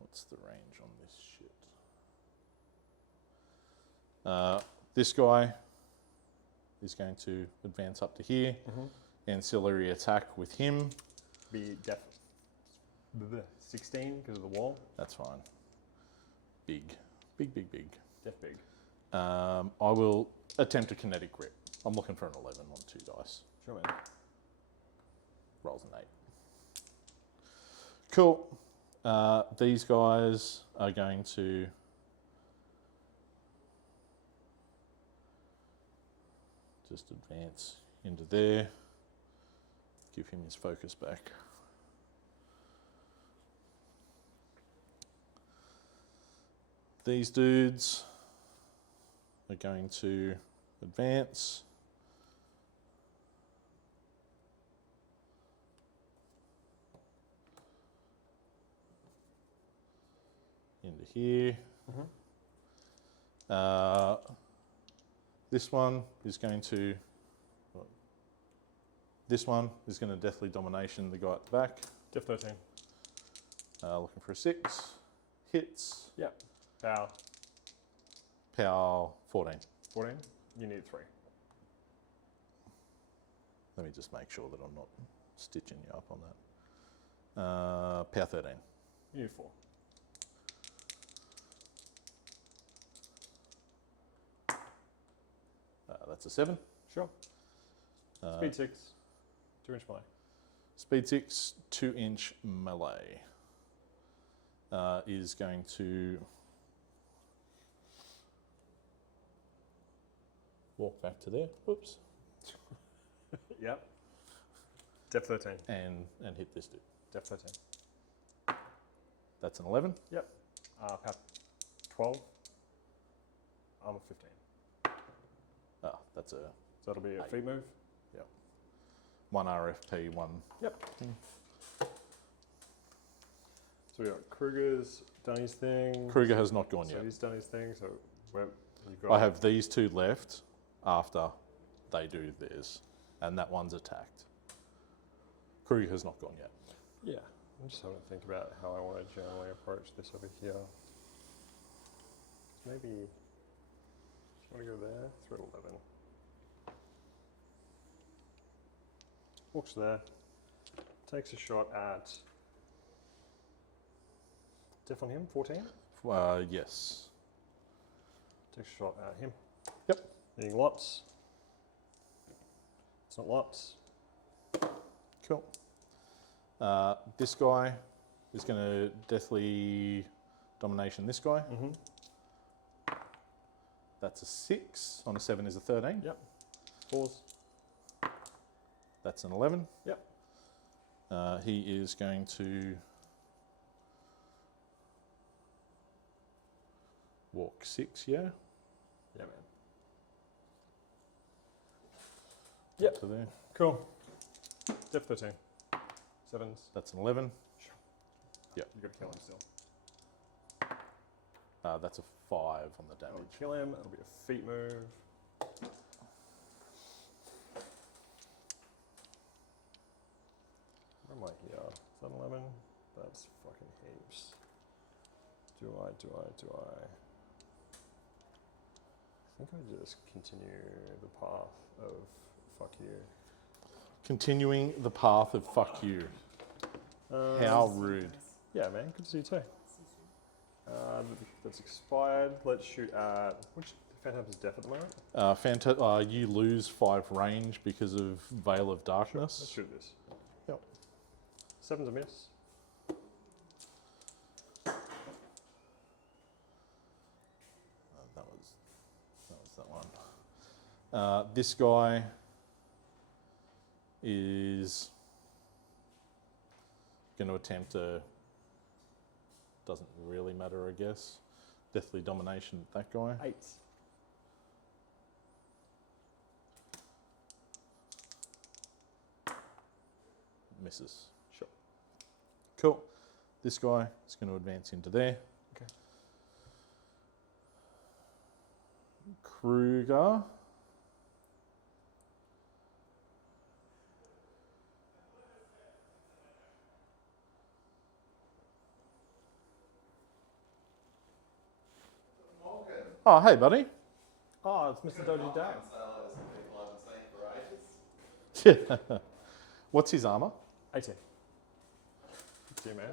What's the range on this shit? This guy is going to advance up to here. Ancillary attack with him. Be depth 16 because of the wall. That's fine. Big. Big. Depth big. I will attempt a kinetic grip. I'm looking for an 11 on 2 dice. Sure, man. Rolls an 8. Cool. These guys are going to just advance into there. Give him his focus back. These dudes are going to advance. Into here. This one is going to. This one is going to Deathly Domination the guy at the back. Depth 13. Looking for a 6. Hits. Yep. Power. Power 14. 14. You need 3. Let me just make sure that I'm not stitching you up on that. Power 13. You need 4. That's a 7. Sure. Speed 6. 2-inch melee. Speed 6, 2-inch melee. Is going to walk back to there. Oops. Yep. Depth 13. And hit this dude. Depth 13. That's an 11. Yep. Power 12. Armor 15. That's a So it'll be a 8. feet move. 1 RFP, 1. Yep. So we got Kruger's done his thing. Kruger has not gone So yet. he's done his thing. So you've got. I have these 2 left after they do theirs, and that one's attacked. Kruger has not gone yet. Yeah. I'm just having to think about how I want to generally approach this over here. Maybe. Do you want to go there? Through 11. Walks there. Takes a shot at. Diff on him, 14. Yes. Takes a shot at him. Yep. Hitting lots. It's not lots. Cool. This guy is going to Deathly Domination this guy. That's a 6. On a 7 is a 13. Yep. 4s. That's an 11. Yep. He is going to walk 6, yeah? Yeah, man. Yep. To there. Cool. Depth 13. 7s. That's an 11. Sure. Yep. You got to kill him still. That's a 5 on the That would damage. kill him. It'll be a feet move. Where am I here? Is that 11? That's fucking heaps. Do I? I think I just continue the path of fuck you. Continuing the path of fuck you. How rude. Yeah, man. Good to see you too. That's expired. Let's shoot at which Phantom's deaf at the moment. You lose 5 range because of Veil of Darkness. Let's shoot this. Yep. 7's a miss. That was that one. This guy is going to attempt a. Doesn't really matter, I guess. Deathly Domination at that guy. 8. Misses. Sure. Cool. This guy is going to advance into there. Okay. Kruger. Oh, hey, buddy. Oh, it's Mr. Dodgy Dad. Yeah. What's his armor? 18. See you, man.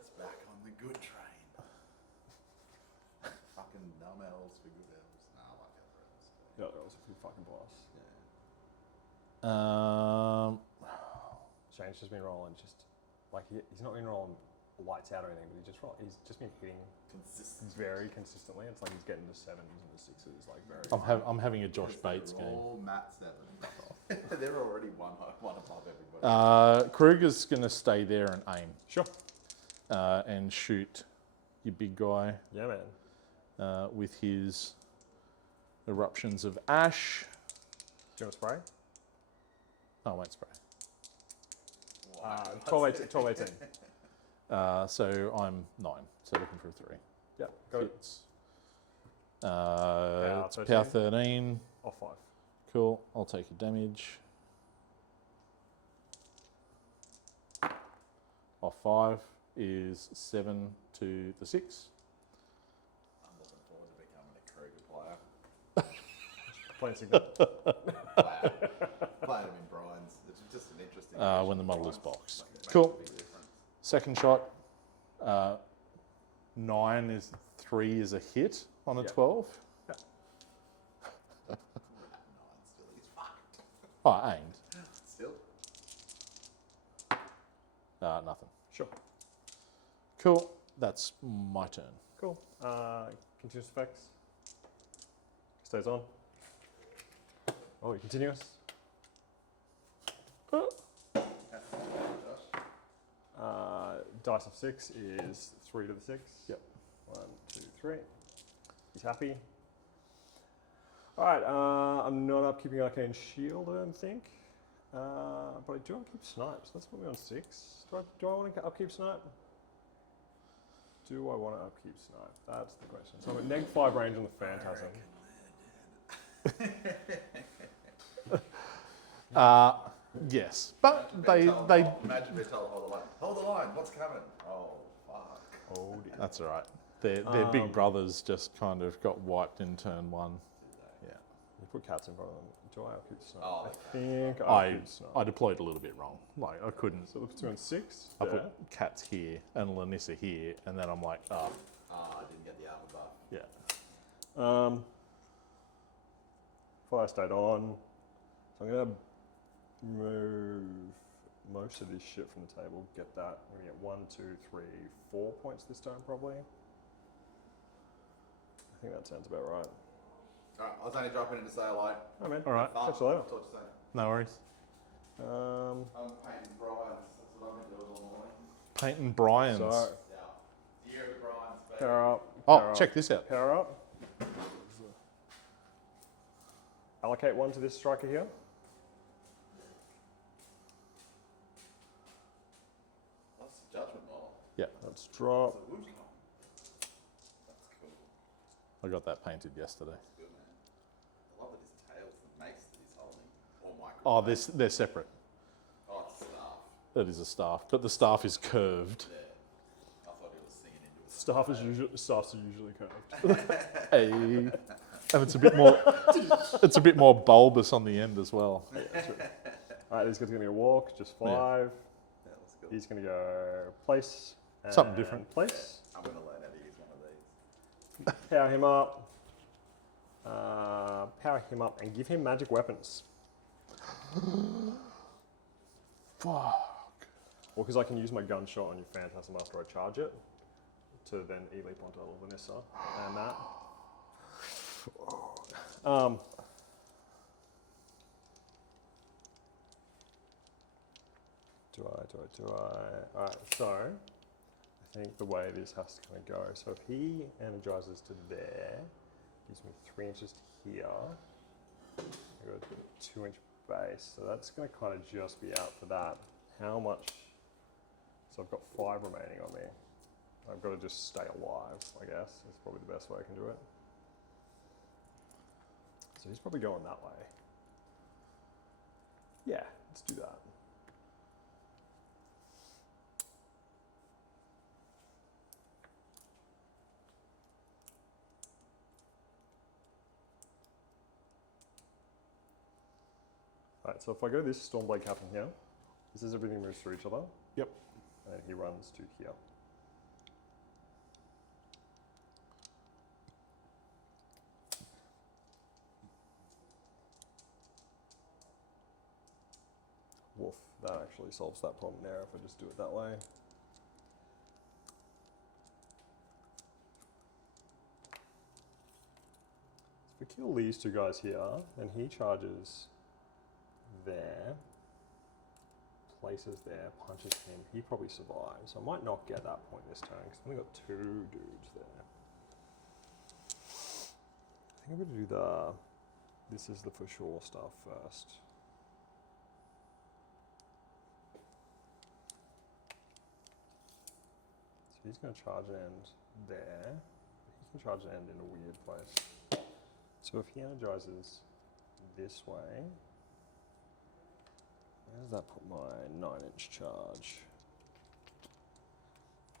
It's back on the good train. Fucking dumb elves for good elves. Nah, I like other elves. Yeah, that was a pretty fucking boss. Shane's just been rolling, just like he's not been rolling lights out or anything, but he's just been hitting Consistent. very consistently. It's like he's getting to 7s and the 6s, like very. I'm having a Josh Bates game. All Matt 7. They're already one above everybody. Kruger's going to stay there and aim Sure. and shoot your big guy Yeah, man. with his eruptions of ash. Do you want to spray? Oh, I won't spray. 12, 18. So I'm 9, so looking for a 3. Yeah, go. It's Power power 13. Off 5. Cool. I'll take a damage. Off 5 is 7 to the 6. I'm looking forward to becoming a Kruger player. Plain signal. Playing him in Brian's. It's just an interesting. When the model is Brian's boxed. makes a Cool. big difference. Second shot. 9 is 3 is a hit on a Yeah. 12. Nine still, he's fucked. Oh, aimed. Still. Nothing. Sure. Cool. That's my turn. Cool. Continuous effects. Stays on. Oh, you continuous. Dice of 6 is 3 to the 6. Yep. 1, 2, 3. He's happy. Alright, I'm not upkeeping Arcane Shield, I don't think. But I do upkeep Snipes. Let's put me on 6. Do I want to upkeep Snipe? Do I want to upkeep Snipe? That's the question. So I'm at -5 range on the Phantasm. Yes, but they Imagine they're told, hold the line, what's coming? Oh, fuck. Oh dear. that's all right. Their big brothers just kind of got wiped in turn 1. Yeah, You put cats in front of them. Do I upkeep Snipe? Oh, I think I I upkeep Snipe. I deployed a little bit wrong. Like I couldn't. So let's do on 6. I there. put cats here and Lanissa here, and then I'm like, I didn't get the armor buff. yeah. Fire stayed on. So I'm going to move most of this shit from the table. Get that. I'm going to get 1, 2, 3, 4 points this turn probably. I think that sounds about right. Alright, I was only dropping in to say hello. Oh man. All right. Fun. Catch you later. Talk to you soon. No worries. I'm painting Brian's. That's what I've been doing all morning. Peyton Bryans. So, Yeah. Year of Brian's. baby. power up. Oh, power check this out. Up, power up. Allocate 1 to this striker here. What's the judgment roll Yeah, Let's drop. So wood come. That's cool. I got that painted yesterday. That's good, man. I love that his tails, the mace that he's holding. Or micro. Oh, they're separate. Oh, it's a staff. That is a staff, but the staff is curved. Yeah. I thought he was singing into it. Staffs are usually curved. Hey, and it's a bit more. It's a bit more bulbous on the end as well. Yeah, true. All right, these guys are going to go walk, just 5. Yeah, that's cool. He's going to go place. Something and different. Place. I'm going to learn how to use one of these. Power him up. Power him up and give him magic weapons. Fuck. Well, because I can use my gunshot on your Phantasm after I charge it to then E-leap onto Vanessa and that. Do I? Alright, so I think the way this has to kind of go. So if he energizes to there, gives me 3 inches to here. I got a 2-inch base, so that's going to kind of just be out for that. How much? So I've got 5 remaining on me. I've got to just stay alive, I guess. That's probably the best way I can do it. So he's probably going that way. Yeah, let's do that. Alright, so if I go this Stormblade Captain here, this is everything moves through each other. Yep. And he runs to here. Wolf, that actually solves that problem there if I just do it that way. So if we kill these 2 guys here, then he charges there, places there, punches him, he probably survives. I might not get that point this turn because I've only got 2 dudes there. I think I'm going to do this is the for sure stuff first. So he's going to charge an end there. He can charge an end in a weird place. So if he energizes this way, where does that put my 9-inch charge?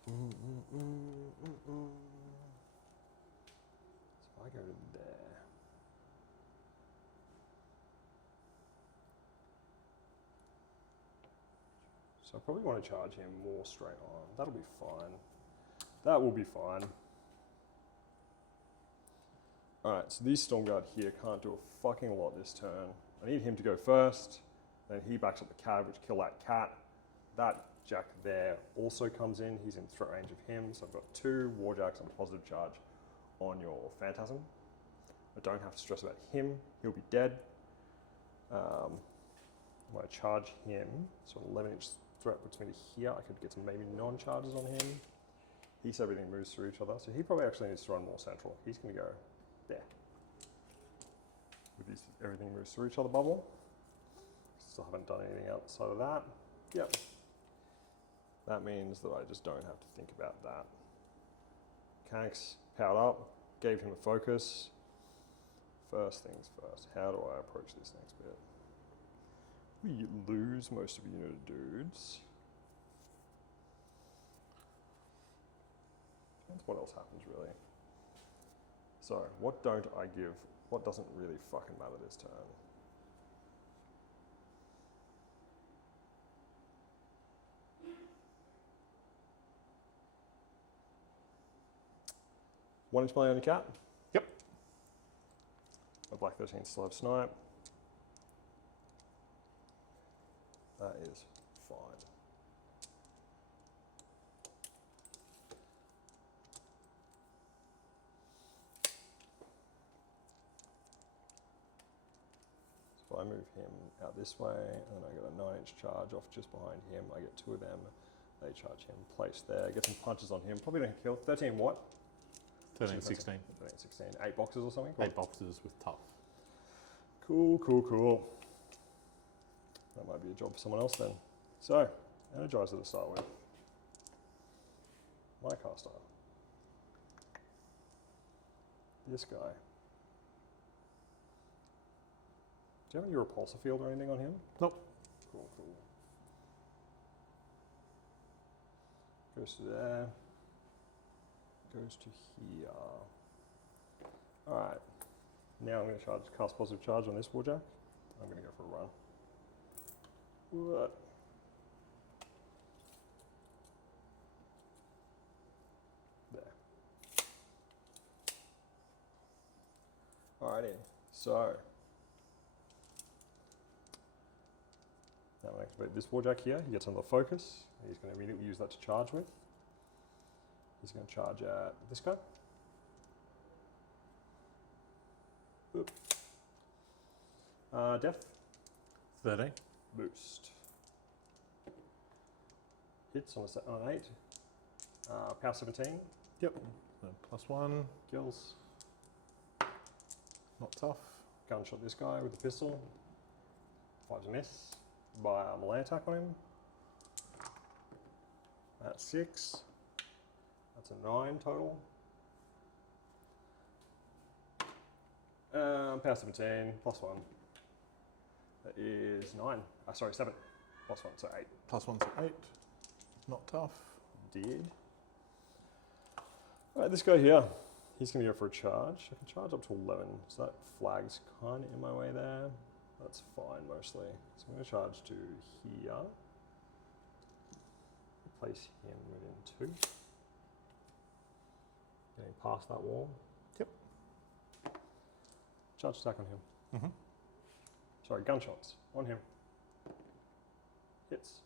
So I go to there. So I probably want to charge him more straight on. That'll be fine. That will be fine. Alright, so these Stormguard here can't do a fucking lot this turn. I need him to go first. Then he backs up the cab, which kill that cat. That Jack there also comes in. He's in threat range of him. So I've got 2 Warjacks and positive charge on your Phantasm. I don't have to stress about him. He'll be dead. When I charge him, so 11-inch threat puts me to here. I could get some maybe non-charges on him. He's everything moves through each other. So he probably actually needs to run more central. He's going to go there. With these, everything moves through each other bubble. Still haven't done anything outside of that. Yep. That means that I just don't have to think about that. Kanks powered up, gave him a focus. First things first, how do I approach this next bit? We lose most of a unit of dudes. Depends what else happens really. So, what don't I give? What doesn't really fucking matter this turn? One inch melee on your cat? Yep. My black 13 still have snipe. That is fine. So I move him out this way, and I get a 9-inch charge off just behind him. I get 2 of them. They charge him, place there, get some punches on him. Probably don't kill. 13 what? 13, 16. 13, 16. 8 boxes or something? 8 boxes with tough. Cool, cool, cool. That might be a job for someone else then. So, Energizer to start with. my caster. This guy. Do you have any repulsor field or anything on him? Nope. Cool. Goes to there. Goes to here. Alright. Now I'm going to cast positive charge on this Warjack. I'm going to go for a run. What? There. Alrighty. So. Now I'm going to activate this Warjack here. He gets another focus. He's going to immediately use that to charge with. He's going to charge at this guy. Oop. Def. 13. Boost. Hits on an 8. Power 17. Yep. So +1. Kills. Not tough. Gunshot this guy with the pistol. 5's a miss. By a melee attack on him. That's 6. That's a 9 total. Power 17, +1. That is 9. Sorry, 7. +1, so 8. +1's 8. Not tough. Did. Alright, this guy here. He's going to go for a charge. I can charge up to 11, so that flag's kind of in my way there. That's fine, mostly. So I'm going to charge to here. Place him within 2. Getting past that wall. Yep. Charge attack on him. Mm-hmm. Sorry, gunshots on him. Hits.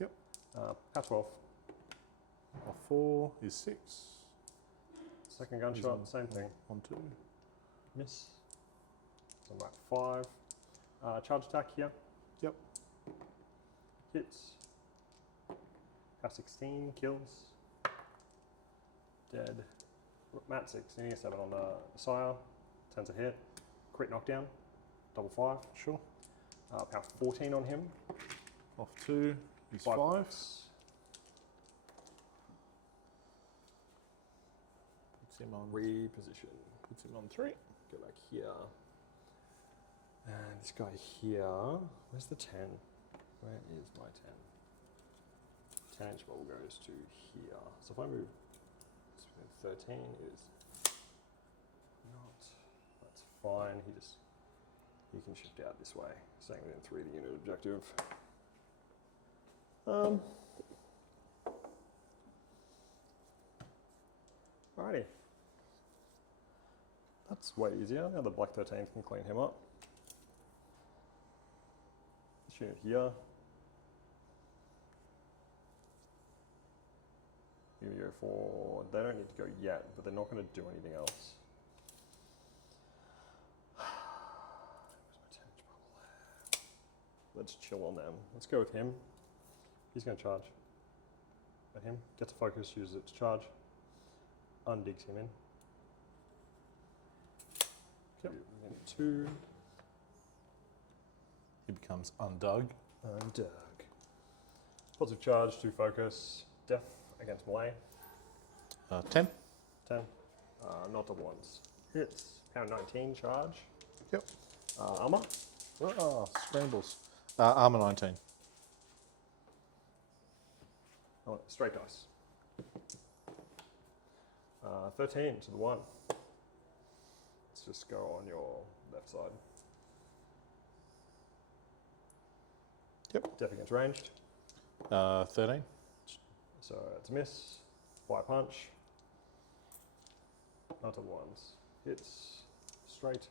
Yep. Power 12. A 4 is 6. Second gunshot, same thing. 1, 2. Miss. So I'm at 5. Charge attack here. Yep. Hits. Power 16, kills. Dead. Mat 6, needing a 7 on the Sire. 10's a hit. Crit knockdown. Double 5. Sure. Power 14 on him. Off 2 is 5. Points. Puts him on Reposition. Puts him on 3. Go back here. And this guy here. Where's the 10? Where is my 10? 10 inch bubble goes to here. So if I move 13 is not. That's fine. He can shift out this way, staying within 3 of the unit objective. Alrighty. That's way easier. Now the black 13 can clean him up. This unit here. You go for, they don't need to go yet, but they're not going to do anything else. Let's chill on them. Let's go with him. He's going to charge at him. Get to focus, uses it to charge. Undigs him in. Yep. In 2. He becomes undug. Undug. Positive charge to focus. Def against melee. 10. 10. Not double ones. Hits. Power 19 charge. Yep. Armor. Ah, scrambles. Armor 19. Oh, straight dice. 13 to the 1. Let's just go on your left side. Yep. Def against ranged. 13. So it's a miss. Fire punch. Not double ones. Hits. Straight.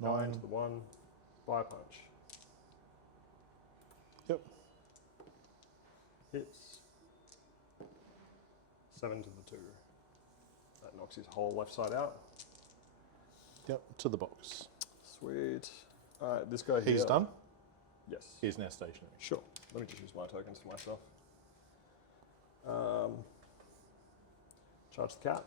9 to the 1. Fire punch. Yep. Hits. 7 to the 2. That knocks his whole left side out. Yep. To the box. Sweet. Alright, this guy here. He's done. Yes. He's now stationary. Sure. Let me just use my tokens for myself. Charge the cat.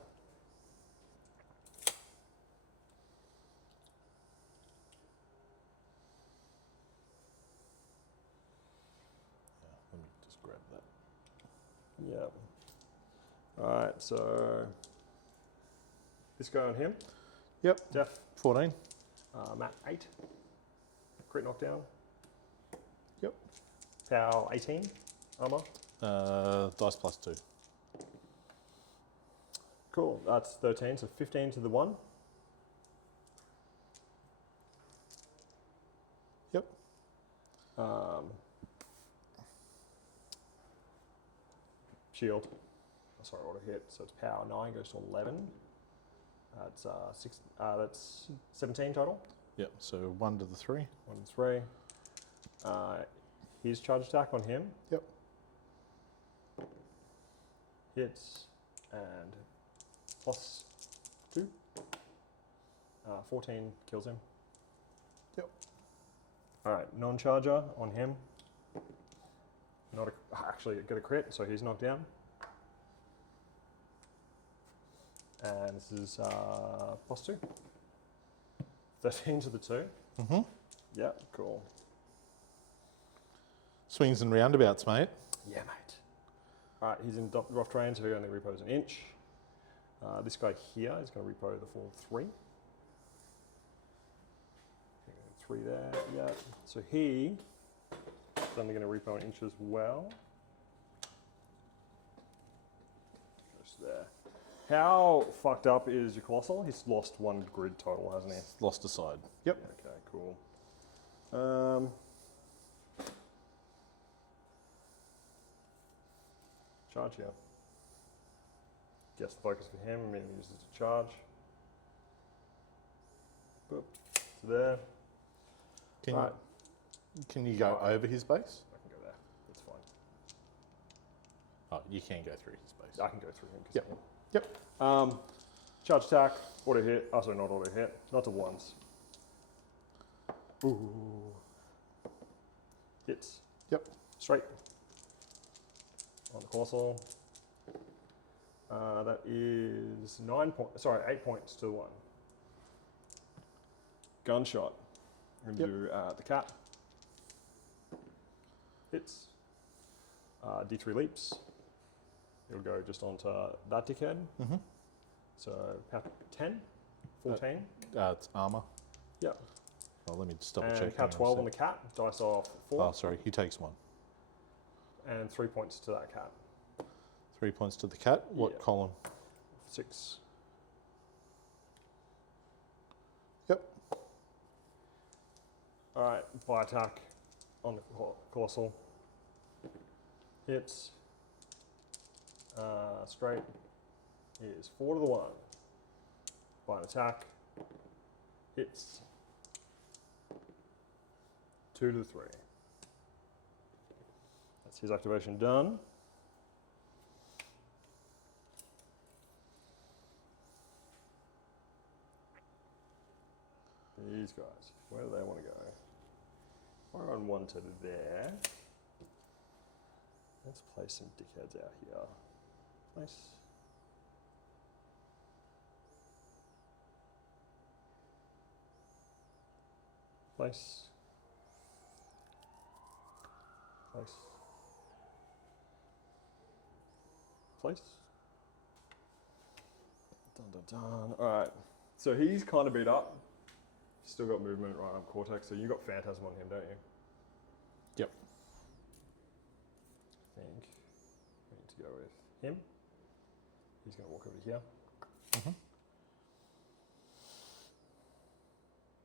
Let me just grab that. Yeah. Alright, so this guy on him. Yep. Def. 14. Matt 8. Crit knockdown. Yep. Pow 18. Armor. Dice plus 2. Cool. That's 13, so 15 to the 1. Yep. Shield. Sorry, auto hit. So it's power 9 goes to 11. That's that's 17 total. Yep. So 1 to the 3. 1 and 3. His charge attack on him. Yep. Hits and plus 2. 14 kills him. Yep. Alright, non-charger on him. Not actually get a crit, so he's knocked down. And this is plus 2. 13 to the 2. Mm-hmm. Yeah, cool. Swings and roundabouts, mate. Yeah, mate. Alright, he's in rough terrain, so he only repos an inch. This guy here is going to repo the full 3. 3 there, yeah. So he is only going to repo an inch as well. Just there. How fucked up is your Colossal? He's lost 1 grid total, hasn't he? Lost a side. Yep. Yeah, okay, cool. Charge here. Gets the focus for him, immediately uses it to charge. Boop. So there. Right. Can you go over his base? I can go there. That's fine. Oh, you can go through his base. I can go through him. 'Cause Yep. of him. Yep. Charge attack, auto hit. Oh, sorry, not auto hit. Not to ones. Ooh. Hits. Yep. Straight. On the Colossal. That is 8 points to 1. Gunshot. I'm going to do the cat. Hits. D3 leaps. It'll go just onto that dickhead. Mm-hmm. So 10, 14. It's armor. Yep. Well, let me just double And check. cat 12 on the cat. Dice off 4. Oh, sorry. He takes 1. And 3 points to that cat. 3 points to the cat. What Yeah. column? 6. Yep. Alright, by attack on the Colossal. Hits. Straight is 4 to the 1. By an attack. Hits. 2 to the 3. That's his activation done. These guys, where do they want to go? Fire on 1 to there. Let's place some dickheads out here. Place. Place. Place. Place. Dun dun dun. Alright. So he's kind of beat up. Still got movement right up Cortex, so you got Phantasm on him, don't you? Yep. I think we need to go with him. He's going to walk over here. Mm-hmm.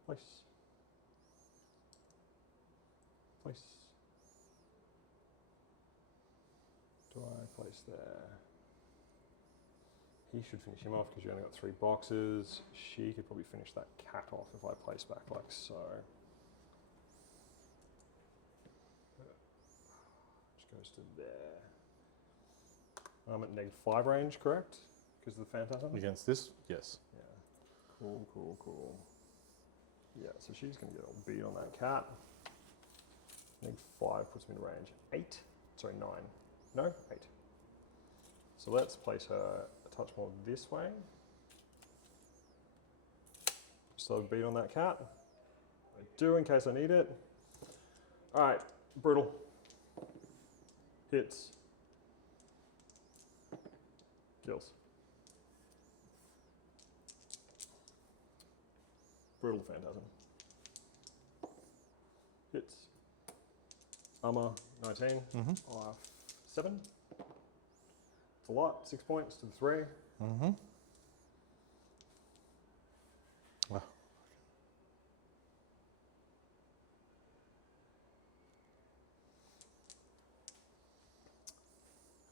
Place. Place. Do I place there? He should finish him off because you only got 3 boxes. She could probably finish that cat off if I place back like so. Just goes to there. I'm at -5 range, correct? Because of the Phantasm? Against this? Yes. Yeah. Cool, cool, cool. Yeah, so she's going to get a beat on that cat. -5 puts me in range 8. Sorry, 9. No, 8. So let's place her a touch more this way. Just a beat on that cat. I do in case I need it. Alright, brutal. Hits. Kills. Brutal Phantasm. Hits. Armor 19. Life 7. It's a lot. 6 points to the 3. Well,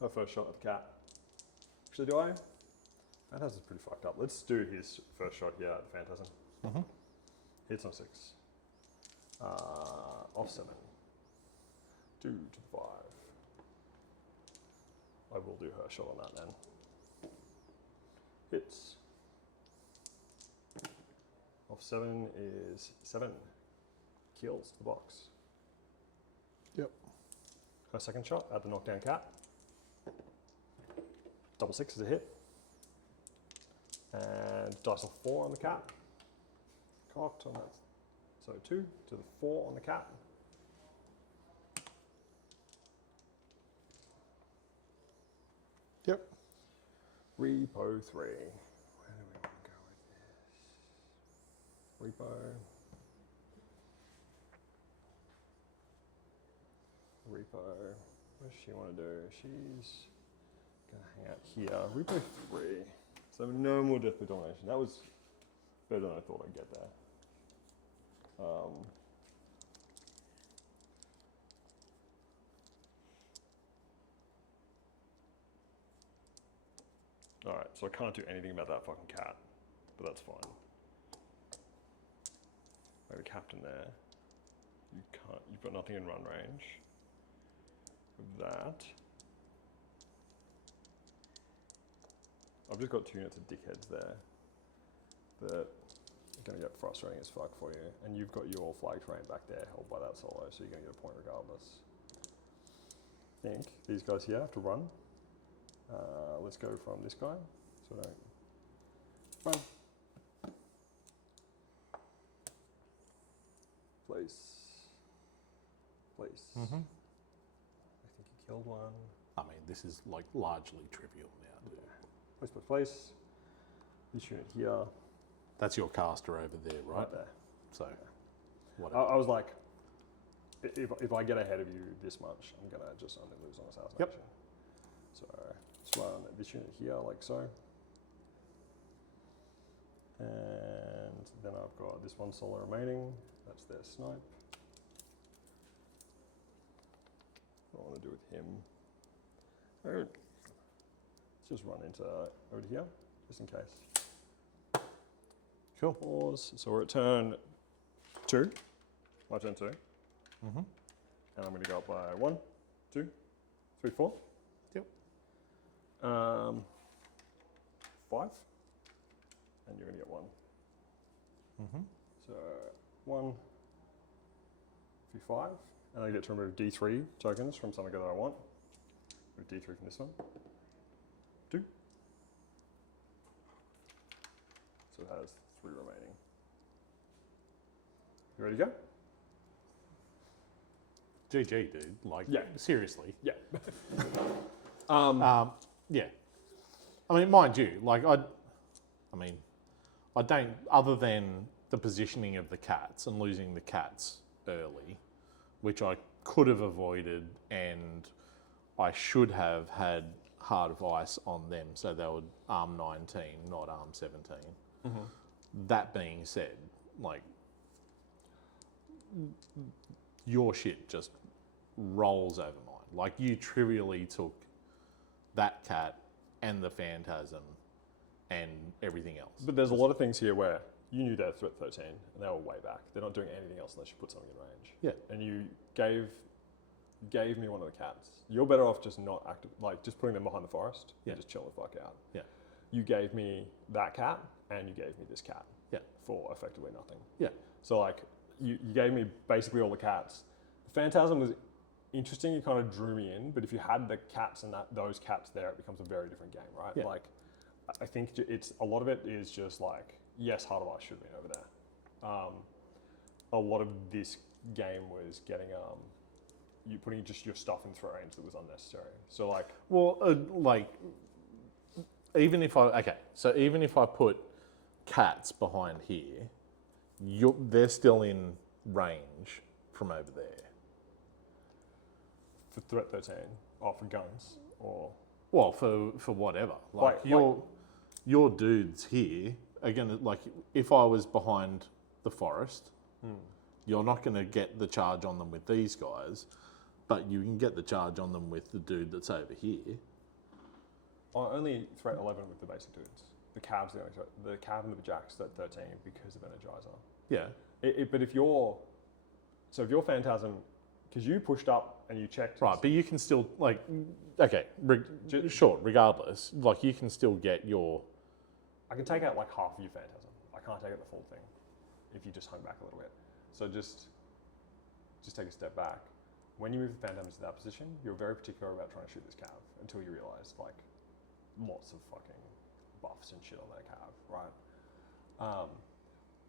Her first shot at the cat. Actually, do I? Phantasm's pretty fucked up. Let's do his first shot here at the Phantasm. Hits on 6. Off 7. 2 to the 5. I will do her shot on that then. Hits. Off 7 is 7. Kills the box. yep. Her second shot at the knockdown cat. Double 6 is a hit. And dice on 4 on the cat. Cocked on that. So 2 to the 4 on the cat. Yep. Repo 3. Where do we want to go with this? Repo. Repo. What does she want to do? She's going to hang out here. Repo 3. So no more Death by Domination. That was better than I thought I'd get there. Alright, so I can't do anything about that fucking cat, but that's fine. Maybe captain there. You can't, you've got nothing in run range. With that. I've just got 2 units of dickheads there that are going to get frustrating as fuck for you. And you've got your flag terrain back there held by that solo, so you're going to get a point regardless. I think these guys here have to run. Let's go from this guy. So don't run. Place. Place. I think you killed one. I mean, this is like largely trivial now, dude. Place, place, place. This unit here. That's your caster over there, right? There. So, I whatever. was like, if I get ahead of you this much, I'm going to just only lose on assassination. Yep. So let's run this unit here like so. And then I've got this one solo remaining. That's their snipe. What I want to do with him. Let's just run into over here, just in case. Cool. Pause. So we're at turn 2. My turn 2. And I'm going to go up by 1, 2, 3, 4. Yep. 5. And you're going to get 1. So 1, 3, 5. And I get to remove D3 tokens from something that I want. Remove D3 from this one. 2. So it has 3 remaining. You ready to go? GG, dude. Like, Yeah. seriously. Yeah. Yeah. I mean, mind you, like, I don't, other than the positioning of the cats and losing the cats early, which I could have avoided and I should have had Heart of Ice on them so they would arm 19, not arm 17. That being said, like, your shit just rolls over mine. Like, you trivially took that cat and the Phantasm and everything else. But there's a lot of things here where you knew they were threat 13 and they were way back. They're not doing anything else unless you put something in range. Yeah. And you gave me one of the cats. You're better off just not active, like just putting them behind the forest Yeah. and just chill the fuck out. Yeah. You gave me that cat and you gave me this cat. Yeah. For effectively nothing. Yeah. So like you gave me basically all the cats. The Phantasm was interesting. It kind of drew me in, but if you had the cats and those cats there, it becomes a very different game, right? Yeah. Like I think it's a lot of it is just like, yes, Heart of Ice should have been over there. A lot of this game was getting you putting just your stuff in throw range that was unnecessary. So like, Well, like, even if I put cats behind here, they're still in range from over there. For threat 13, or for guns, or Well, for whatever. Like your dudes here, again, like if I was behind the forest, you're not going to get the charge on them with these guys, but you can get the charge on them with the dude that's over here. only threat 11 with the basic dudes. The cab's the only threat. The cab and the jacks threat 13 because of Energizer. Yeah. But if you're Phantasm, because you pushed up and you checked. Right, but you can still, like, okay, sure, regardless, like, you can still get your... I can take out like half of your Phantasm. I can't take out the full thing if you just hung back a little bit. So just take a step back. When you move the Phantasms to that position, you're very particular about trying to shoot this cab until you realise, like, lots of fucking buffs and shit on that cab, right?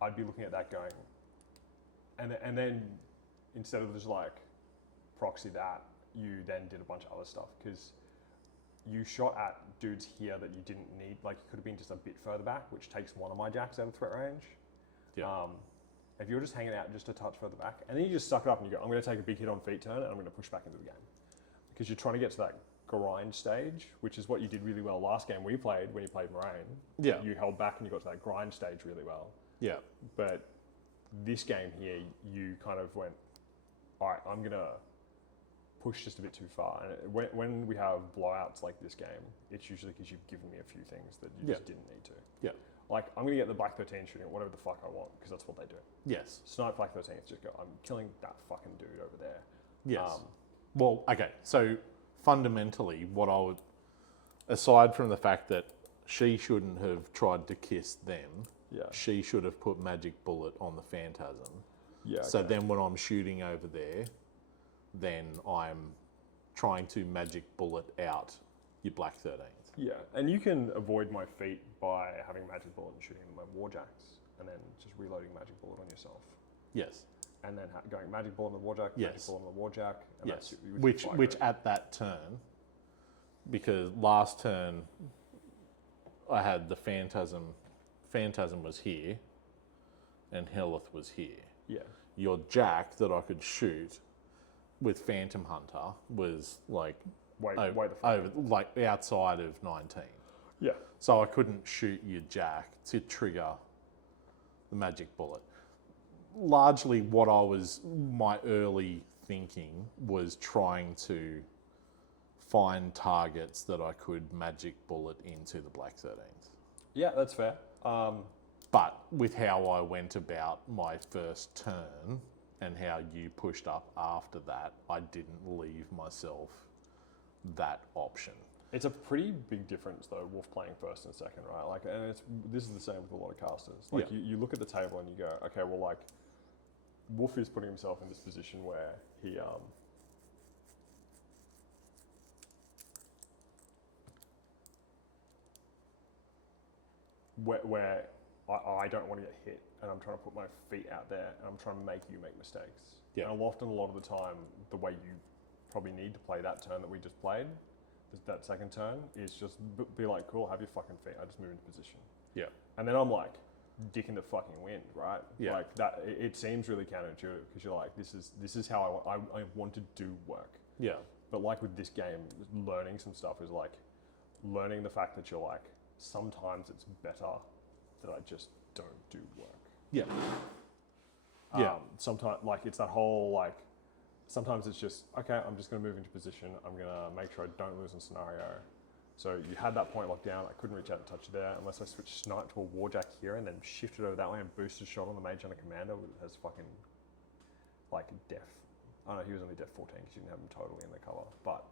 I'd be looking at that going, and then instead of just like proxy that, you then did a bunch of other stuff because you shot at dudes here that you didn't need. Like, you could have been just a bit further back, which takes one of my jacks out of threat range. Yeah. If you're just hanging out just a touch further back, and then you just suck it up and you go, I'm going to take a big hit on feet turn and I'm going to push back into the game. Because you're trying to get to that grind stage, which is what you did really well last game we played when you played Moraine. Yeah. You held back and you got to that grind stage really well. Yeah. But this game here, you kind of went, all right, I'm going to push just a bit too far. And when we have blowouts like this game, it's usually because you've given me a few things that you just didn't need to. Yeah. Like, I'm going to get the Black 13 shooting at whatever the fuck I want, because that's what they do. Yes. Snipe Black 13, just go, I'm killing that fucking dude over there. Yes. Well, okay, so fundamentally, what I would, aside from the fact that she shouldn't have tried to kiss them, she should have put Magic Bullet on the Phantasm. Yeah. So then when I'm shooting over there, then I'm trying to Magic Bullet out your Black 13th. Yeah, and you can avoid my feet by having Magic Bullet and shooting my Warjacks, and then just reloading Magic Bullet on yourself. Yes. And then going Magic Bullet on the Warjack, Magic Bullet on the Warjack. And Yes. that's, Which at that turn, because last turn I had the Phantasm was here, and Hellyth was here. Yeah. Your Jack that I could shoot with Phantom Hunter was like over like outside of 19. Yeah. So I couldn't shoot your Jack to trigger the Magic Bullet. Largely my early thinking was trying to find targets that I could Magic Bullet into the Black 13th. Yeah, that's fair. But with how I went about my first turn and how you pushed up after that, I didn't leave myself that option. It's a pretty big difference though, Wolf playing first and second, right? Like, and this is the same with a lot of casters. Like, you look at the table and you go, okay, well, like, Wolf is putting himself in this position where he where I don't want to get hit, and I'm trying to put my feet out there, and I'm trying to make you make mistakes. Yeah. And often, a lot of the time, the way you probably need to play that turn that we just played, that second turn, is just be like, cool, have your fucking feet. I just move into position. Yeah. And then I'm like, dick in the fucking wind, right? Yeah. Like that. It seems really counterintuitive because you're like, this is how I want to do work. Yeah. But like with this game, learning some stuff is like learning the fact that you're like, sometimes it's better that I just don't do work. Yeah. Sometimes, like, it's that whole, like, sometimes it's just, okay, I'm just going to move into position. I'm going to make sure I don't lose in scenario. So you had that point locked down. I couldn't reach out and touch there unless I switched Snipe to a Warjack here and then shifted over that way and boosted shot on the Mage Hunter Commander as fucking, like, def. I don't know, he was only def 14 because you didn't have him totally in the cover. But,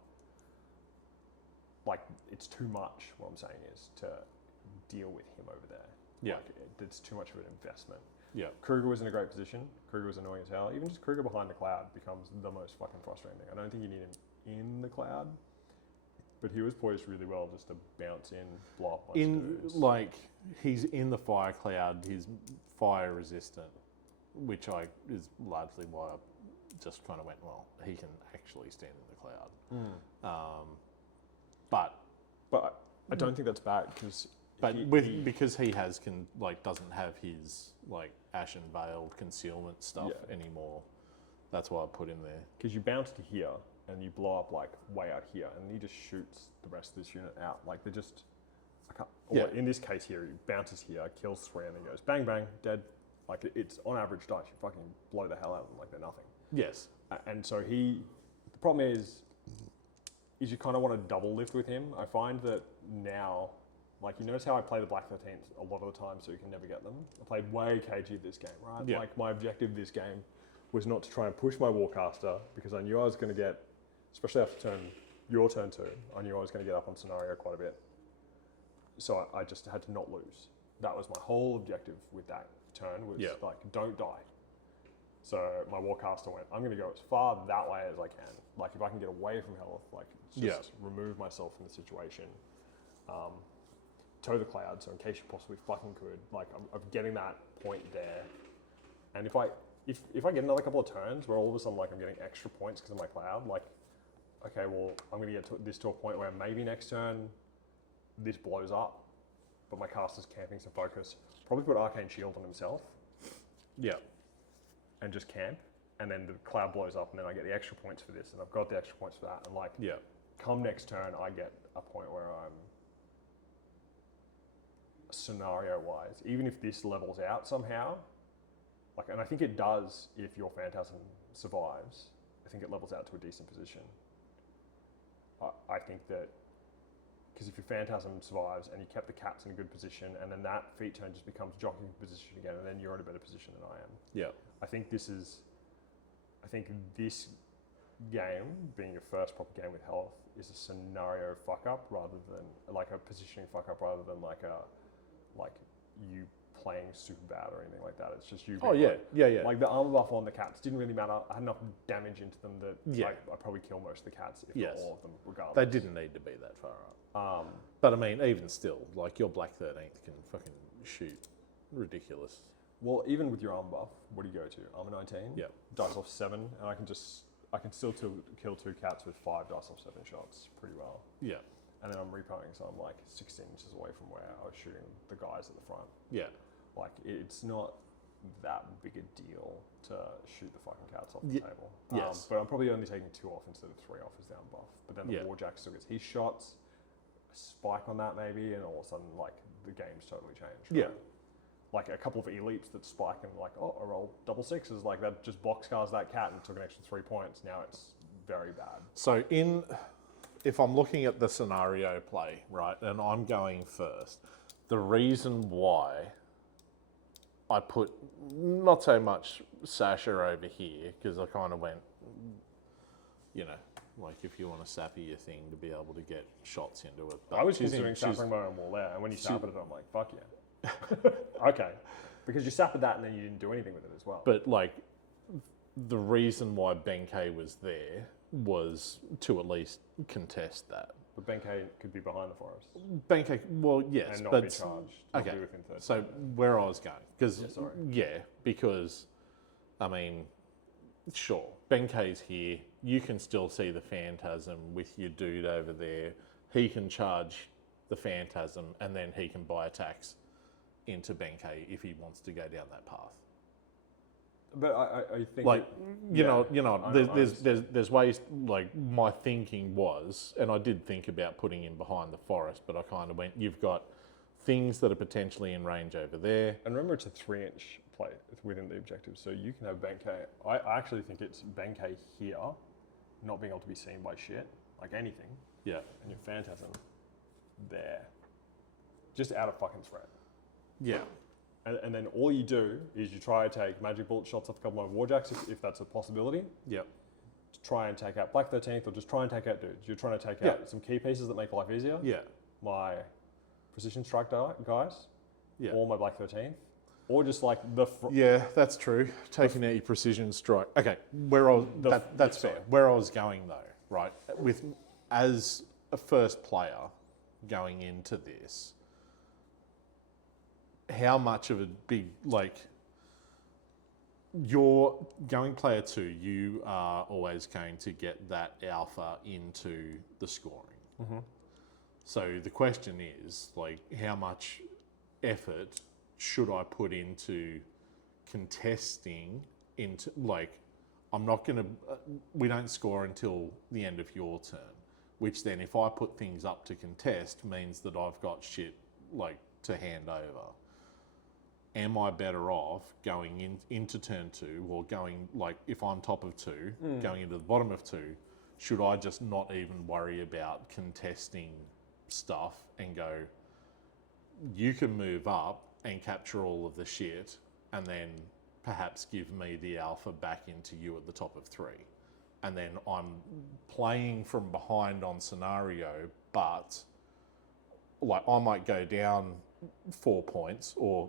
like, it's too much, what I'm saying is, to deal with him over there. Yeah. Like, it's too much of an investment. Yeah. Kruger was in a great position. Kruger was annoying as hell. Even just Kruger behind the cloud becomes the most fucking frustrating thing. I don't think you need him in the cloud, but he was poised really well just to bounce in, blow up dudes. Like, he's in the fire cloud, he's fire resistant, which is largely why I just kind of went, well, he can actually stand in the cloud. But don't think that's bad because. But because he doesn't have his Ashen Veiled concealment stuff anymore, that's why I put him there. Because you bounce to here and you blow up way out here, and he just shoots the rest of this unit out. They're just. In this case here, he bounces here, kills 3, and then goes bang bang, dead. It's on average dice. You fucking blow the hell out of them like they're nothing. Yes. And so the problem is you kind of want to double lift with him. I find that now. You notice how I play the Black 13th a lot of the time so you can never get them? I played way cagey this game, right? Yeah. My objective this game was not to try and push my Warcaster because I knew I was going to get, especially after your turn 2, I knew I was going to get up on scenario quite a bit. So I just had to not lose. That was my whole objective with that turn was don't die. So my Warcaster went, I'm going to go as far that way as I can. If I can get away from Hellyth, just remove myself from the situation. Toe the cloud, so in case you possibly fucking could, I'm getting that point there. And if I get another couple of turns where all of a sudden I'm getting extra points because of my cloud, okay, well I'm gonna get this to a point where maybe next turn this blows up, but my caster's camping some focus. Probably put Arcane Shield on himself. Yeah. And just camp, and then the cloud blows up, and then I get the extra points for this, and I've got the extra points for that, and come next turn I get a point where I'm scenario-wise, even if this levels out somehow, and I think it does if your Phantasm survives, I think it levels out to a decent position. I think that, because if your Phantasm survives and you kept the cats in a good position, and then that feat turn just becomes jockeying position again, and then you're in a better position than I am. Yeah. I think this game, being your first proper game with Hellyth, is a scenario fuck-up rather than, a positioning fuck-up rather than you playing super bad or anything like that. It's just you. Oh yeah. The armor buff on the cats didn't really matter. I had enough damage into them that I probably kill most of the cats, if not all of them, regardless. They didn't need to be that far up. But I mean, even still, your Black 13th can fucking shoot ridiculous. Well, even with your armor buff, what do you go to? Armor 19. Yeah. Dice off 7, and I can still kill 2 cats with 5 dice off 7 shots pretty well. Yeah. And then I'm repoing, so I'm 16 inches away from where I was shooting the guys at the front. Yeah. It's not that big a deal to shoot the fucking cats off the table. Yes. But I'm probably only taking 2 off instead of 3 off as down buff. But then the Warjack still gets his shots, a spike on that maybe, and all of a sudden, the game's totally changed. Right? Yeah. A couple of elites that spike and I roll double 6s, that just boxcars that cat and took an extra 3 points. Now it's very bad. So if I'm looking at the scenario play, right, and I'm going first, the reason why I put not so much Sasha over here, because I kind of went, if you want to sappy your thing to be able to get shots into it. But I was considering sapping my own wall there, and when you sapped it, I'm like, fuck yeah. Okay. Because you sapped that and then you didn't do anything with it as well. But the reason why Benkei was there was to at least contest that. But Benkei could be behind the forest. Benkei, well, yes, and not but be charged. Okay, be within 30 so where I was going, because because I mean, sure, Benkei's here. You can still see the Phantasm with your dude over there. He can charge the Phantasm, and then he can buy attacks into Benkei if he wants to go down that path. But I think there's ways. My thinking was, and I did think about putting him behind the forest, but I kind of went, you've got things that are potentially in range over there. And remember, it's a 3-inch play within the objective, so you can have Benkei. I actually think it's Benkei here, not being able to be seen by shit, anything. Yeah. And your Phantasm there, just out of fucking threat. Yeah. And then all you do is you try to take magic bullet shots off a couple of Warjacks if that's a possibility. Yep. To try and take out Black 13th, or just try and take out dudes. You're trying to take out some key pieces that make life easier. Yeah. My precision strike guys. Yeah. Or my Black 13th. Or just yeah, that's true. Taking out your precision strike. Okay, that's fair. Where I was going though, right? As a first player going into this, how much of a big, you're going player 2, you are always going to get that alpha into the scoring. Mm-hmm. So the question is, like, how much effort should I put into contesting into, like, I'm not going to, we don't score until the end of your turn, which then if I put things up to contest means that I've got shit, like, to hand over. Am I better off going into turn 2 or going, like, if I'm top of 2, going into the bottom of 2, should I just not even worry about contesting stuff and go, you can move up and capture all of the shit and then perhaps give me the alpha back into you at the top of 3. And then I'm playing from behind on scenario, but like I might go down 4 points or,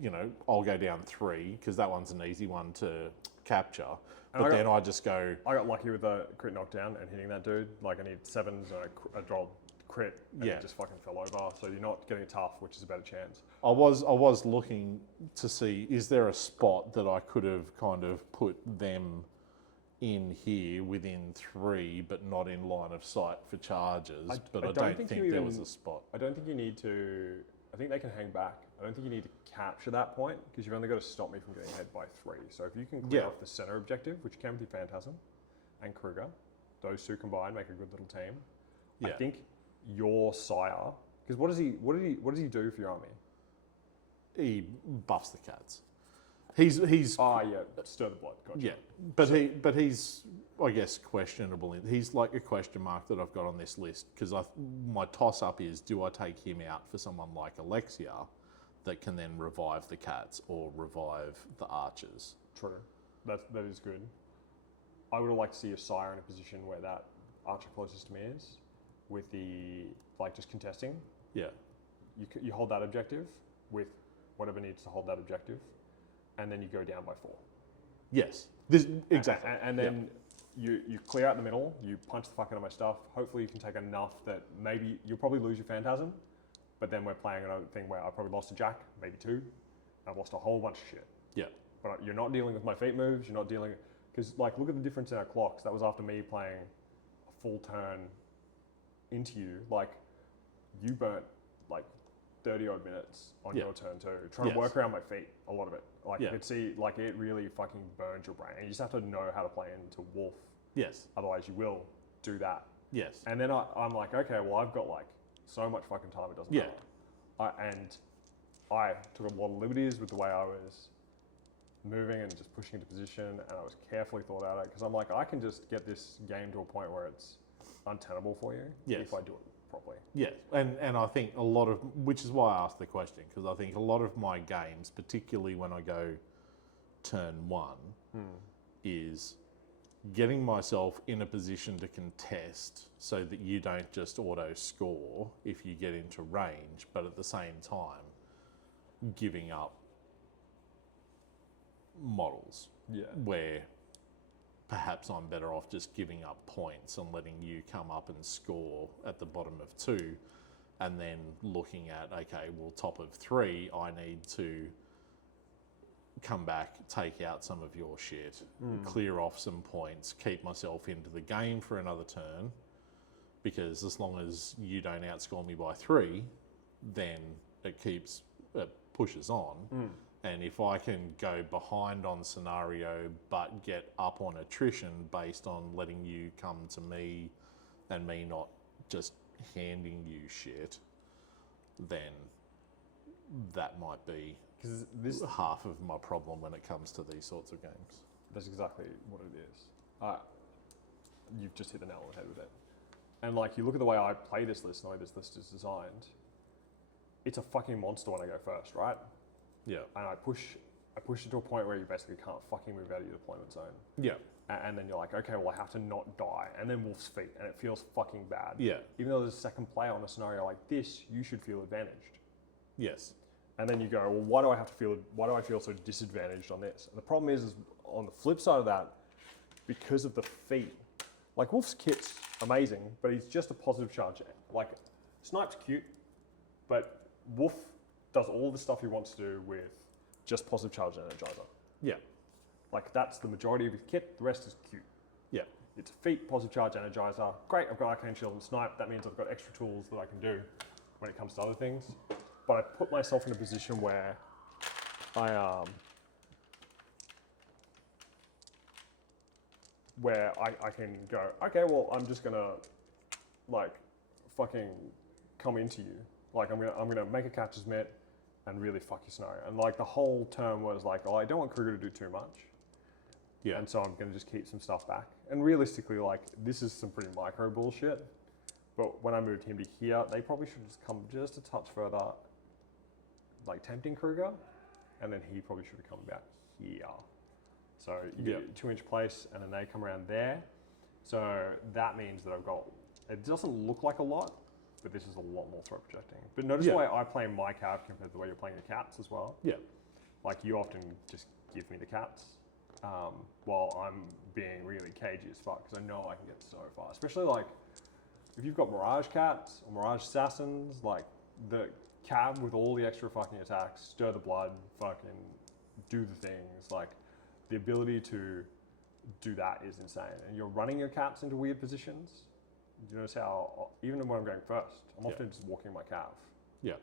you know, I'll go down 3 because that one's an easy one to capture. But then I just go... I got lucky with the crit knockdown and hitting that dude. Like I need 7s and I dropped crit and it just fucking fell over. So you're not getting tough, which is a better chance. I was looking to see, is there a spot that I could have kind of put them in here within 3, but not in line of sight for charges? I don't think there was a spot. I don't think you need to. I think they can hang back. I don't think you need to capture that point because you've only got to stop me from getting ahead by 3. So if you can clear off the center objective, which can be Phantasm and Kruger, those two combined make a good little team. I think your sire, because what does he do for your army? He buffs the cats. He's stir the blood. Gotcha. Yeah, but he's I guess questionable. He's like a question mark that I've got on this list because my toss up is, do I take him out for someone like Alexia that can then revive the cats or revive the archers? True, that is good. I would have liked to see a sire in a position where that archer closest to me is, with the just contesting. Yeah, you hold that objective with whatever needs to hold that objective, and then you go down by 4. Yes, exactly. And then you clear out the middle, you punch the fuck out of my stuff. Hopefully you can take enough that maybe you'll probably lose your Phantasm, but then we're playing another thing where I probably lost a Jack, maybe 2. I've lost a whole bunch of shit. Yeah. But you're not dealing with my feat moves, you're not dealing... Because look at the difference in our clocks. That was after me playing a full turn into you. You burnt 30 odd minutes on your turn too, trying to work around my feet, a lot of it. You could see, it really fucking burns your brain. You just have to know how to play into Wolfe. Yes. Otherwise you will do that. Yes. And then I'm like, okay, well I've got so much fucking time, it doesn't matter. And I took a lot of liberties with the way I was moving and just pushing into position, and I was carefully thought out because I'm like, I can just get this game to a point where it's untenable for you if I do it properly. Yes, and I think a lot of, which is why I asked the question, because I think a lot of my games, particularly when I go turn 1, is getting myself in a position to contest so that you don't just auto score if you get into range, but at the same time giving up models where perhaps I'm better off just giving up points and letting you come up and score at the bottom of 2, and then looking at, okay, well, top of 3, I need to come back, take out some of your shit, clear off some points, keep myself into the game for another turn, because as long as you don't outscore me by 3, then it pushes on. And if I can go behind on scenario but get up on attrition based on letting you come to me and me not just handing you shit, then that might be half of my problem when it comes to these sorts of games. That's exactly what it is. You've just hit the nail on the head with it. And you look at the way I play this list and the way this list is designed, it's a fucking monster when I go first, right? Yeah. And I push it to a point where you basically can't fucking move out of your deployment zone. Yeah. And then you're like, okay, well I have to not die. And then Wolf's feet, and it feels fucking bad. Yeah. Even though there's a second player on a scenario like this, you should feel advantaged. Yes. And then you go, well, why do I feel so disadvantaged on this? And the problem is on the flip side of that, because of the feet, Wolf's kit's amazing, but he's just a positive charge. Snipe's cute, but Wolf does all the stuff he wants to do with just positive charge and energizer. Yeah. That's the majority of his kit. The rest is cute. Yeah. it's a feat, positive charge, energizer. Great, I've got arcane shield and snipe. That means I've got extra tools that I can do when it comes to other things. But I put myself in a position where I can go, okay, well, I'm just gonna like fucking come into you. Like I'm gonna make a catcher's mitt and really fuck your scenario. And like the whole term was like, oh, I don't want Kruger to do too much. Yeah. And so I'm going to just keep some stuff back. And realistically, like, this is some pretty micro bullshit. But when I moved him to here, they probably should just come just a touch further, like tempting Kruger. And then he probably should have come about here. So you get a 2-inch place, and then they come around there. So that means that I've got, it doesn't look like a lot, but this is a lot more threat projecting. But notice the way I play my cav compared to the way you're playing your cats as well. Yeah. Like, you often just give me the cats. While I'm being really cagey as fuck, because I know I can get so far. Especially like if you've got Mirage Cats or Mirage Assassins, like the cab with all the extra fucking attacks, stir the blood, fucking do the things. Like the ability to do that is insane. And you're running your cats into weird positions. You notice how even when I'm going first, I'm often just walking my cav. Yeah.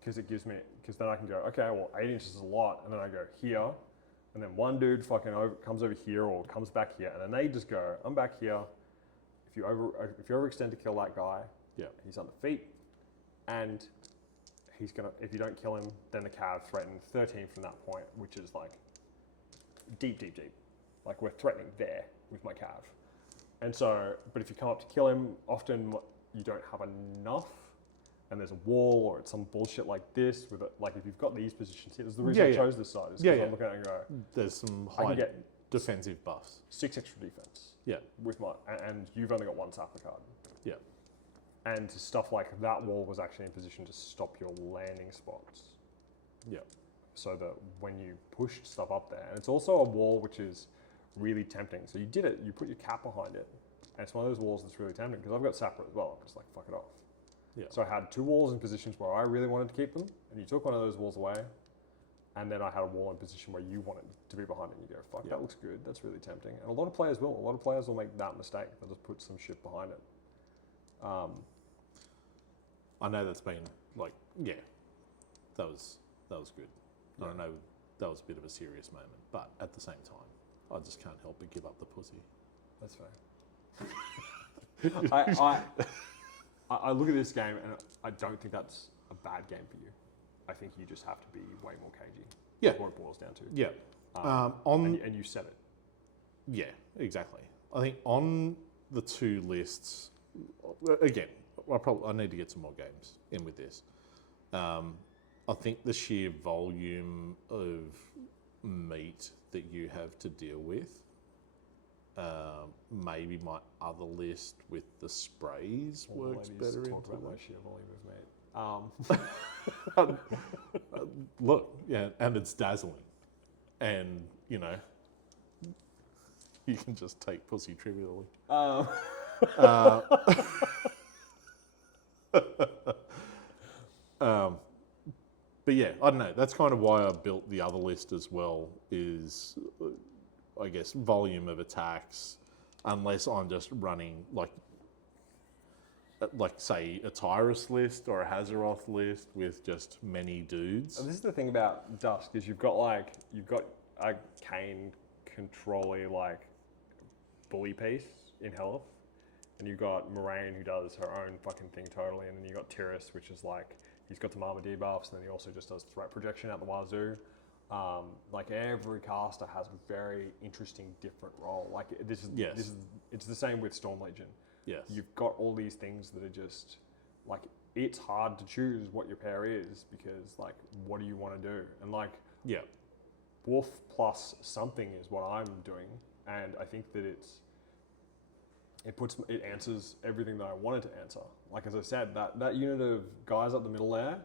Because it gives me, because then I can go, okay, well 8 inches is a lot, and then I go here. And then one dude fucking comes over here or comes back here, and then they just go, I'm back here. If you overextend to kill that guy, he's on the feet, and he's gonna. If you don't kill him, then the cav threaten 13 from that point, which is like deep. Like we're threatening there with my cav. And so, but if you come up to kill him, often you don't have enough. And there's a wall or it's some bullshit like this with it. Like if you've got these positions here, there's the reason I chose this side is because I'm looking at it and go, there's some I high can get defensive buffs. 6 extra defense. Yeah. With my, and you've only got 1 sapper card. Yeah. And stuff like that wall was actually in position to stop your landing spots. Yeah. So that when you pushed stuff up there, and it's also a wall which is really tempting. So you did it, you put your cap behind it, and it's one of those walls that's really tempting because I've got sapper as well. I'm just like, fuck it off. Yeah. So I had 2 walls in positions where I really wanted to keep them, and you took one of those walls away, and then I had a wall in position where you wanted to be behind it, and you go, fuck, that looks good, that's really tempting. And a lot of players will. A lot of players will make that mistake. They'll just put some shit behind it. I know that's been like, that was good. Yeah. I know that was a bit of a serious moment, but at the same time, I just can't help but give up the pussy. That's fair. I look at this game and I don't think that's a bad game for you. I think you just have to be way more cagey. Yeah. That's what it boils down to. Yeah. And you said it. Yeah, exactly. I think on the 2 lists, again, I need to get some more games in with this. I think the sheer volume of meat that you have to deal with, maybe my other list with the sprays works better into talk about my that. sheer volume of mate. Look, yeah, and it's dazzling. And, you know, you can just take pussy trivially. But yeah, I don't know. That's kind of why I built the other list as well, is, I guess, volume of attacks, unless I'm just running, like say, a Tyrus list or a Hazaroth list with just many dudes. And this is the thing about Dusk, is you've got a Kane controlly like bully piece in Hellyth, and you've got Moraine who does her own fucking thing totally, and then you've got Tyrus, which is like, he's got some armor debuffs, and then he also just does threat projection out the wazoo. Like every caster has a very interesting different role. Like it's the same with Storm Legion. Yes. You've got all these things that are just like, it's hard to choose what your pair is because like, what do you want to do? And like, Wolfe plus something is what I'm doing, and I think that it answers everything that I wanted to answer. Like as I said, that unit of guys up the middle there,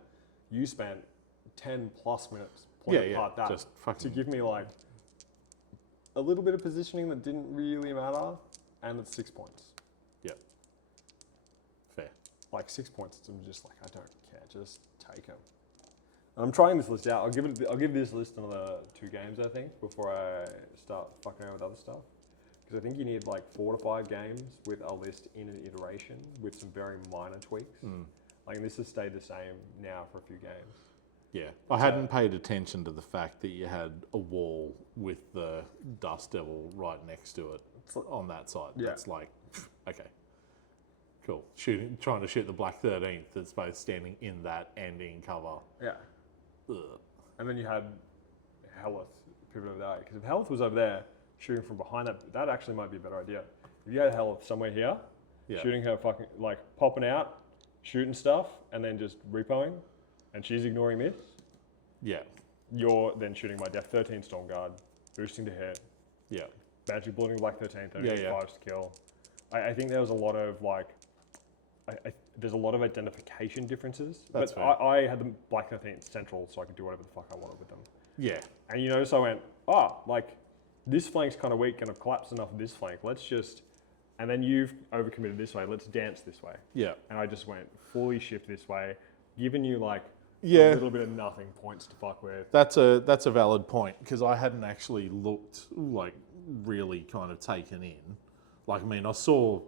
you spent 10 plus minutes pulling apart that just to give me like a little bit of positioning that didn't really matter, and it's 6 points. Yep. Fair. Like 6 points, I'm just like, I don't care, just take them. I'm trying this list out. I'll give this list another 2 games, I think, before I start fucking around with other stuff. because I think you need like 4 to 5 games with a list in an iteration with some very minor tweaks. Like this has stayed the same now for a few games. Yeah, I hadn't paid attention to the fact that you had a wall with the Dust Devil right next to it on that side. Yeah. That's like, okay, cool. Trying to shoot the Black 13th that's both standing in that and in cover. Yeah. Ugh. And then you had Hellyth pivot over there. Because if Hellyth was over there shooting from behind that actually might be a better idea. If you had Hellyth somewhere here, shooting her fucking, like popping out, shooting stuff, and then just repoing, and she's ignoring this, Yeah, you're then shooting my Def 13 Storm Guard, boosting to hit, yeah, magic bulleting Black 13, 30 Yeah, yeah. 5 to kill. I think there was a lot of like, there's a lot of identification differences. That's but fair. I had the Black 13 central, so I could do whatever the fuck I wanted with them. yeah, And you notice I went, oh, like this flank's kind of weak and I've collapsed enough of this flank. Let's just, and then you've overcommitted this way. Let's dance this way. yeah. And I just went fully shift this way, giving you like Yeah. a little bit of nothing points to fuck with. That's a valid point because I hadn't actually looked like really kind of taken in. Like, I mean, I saw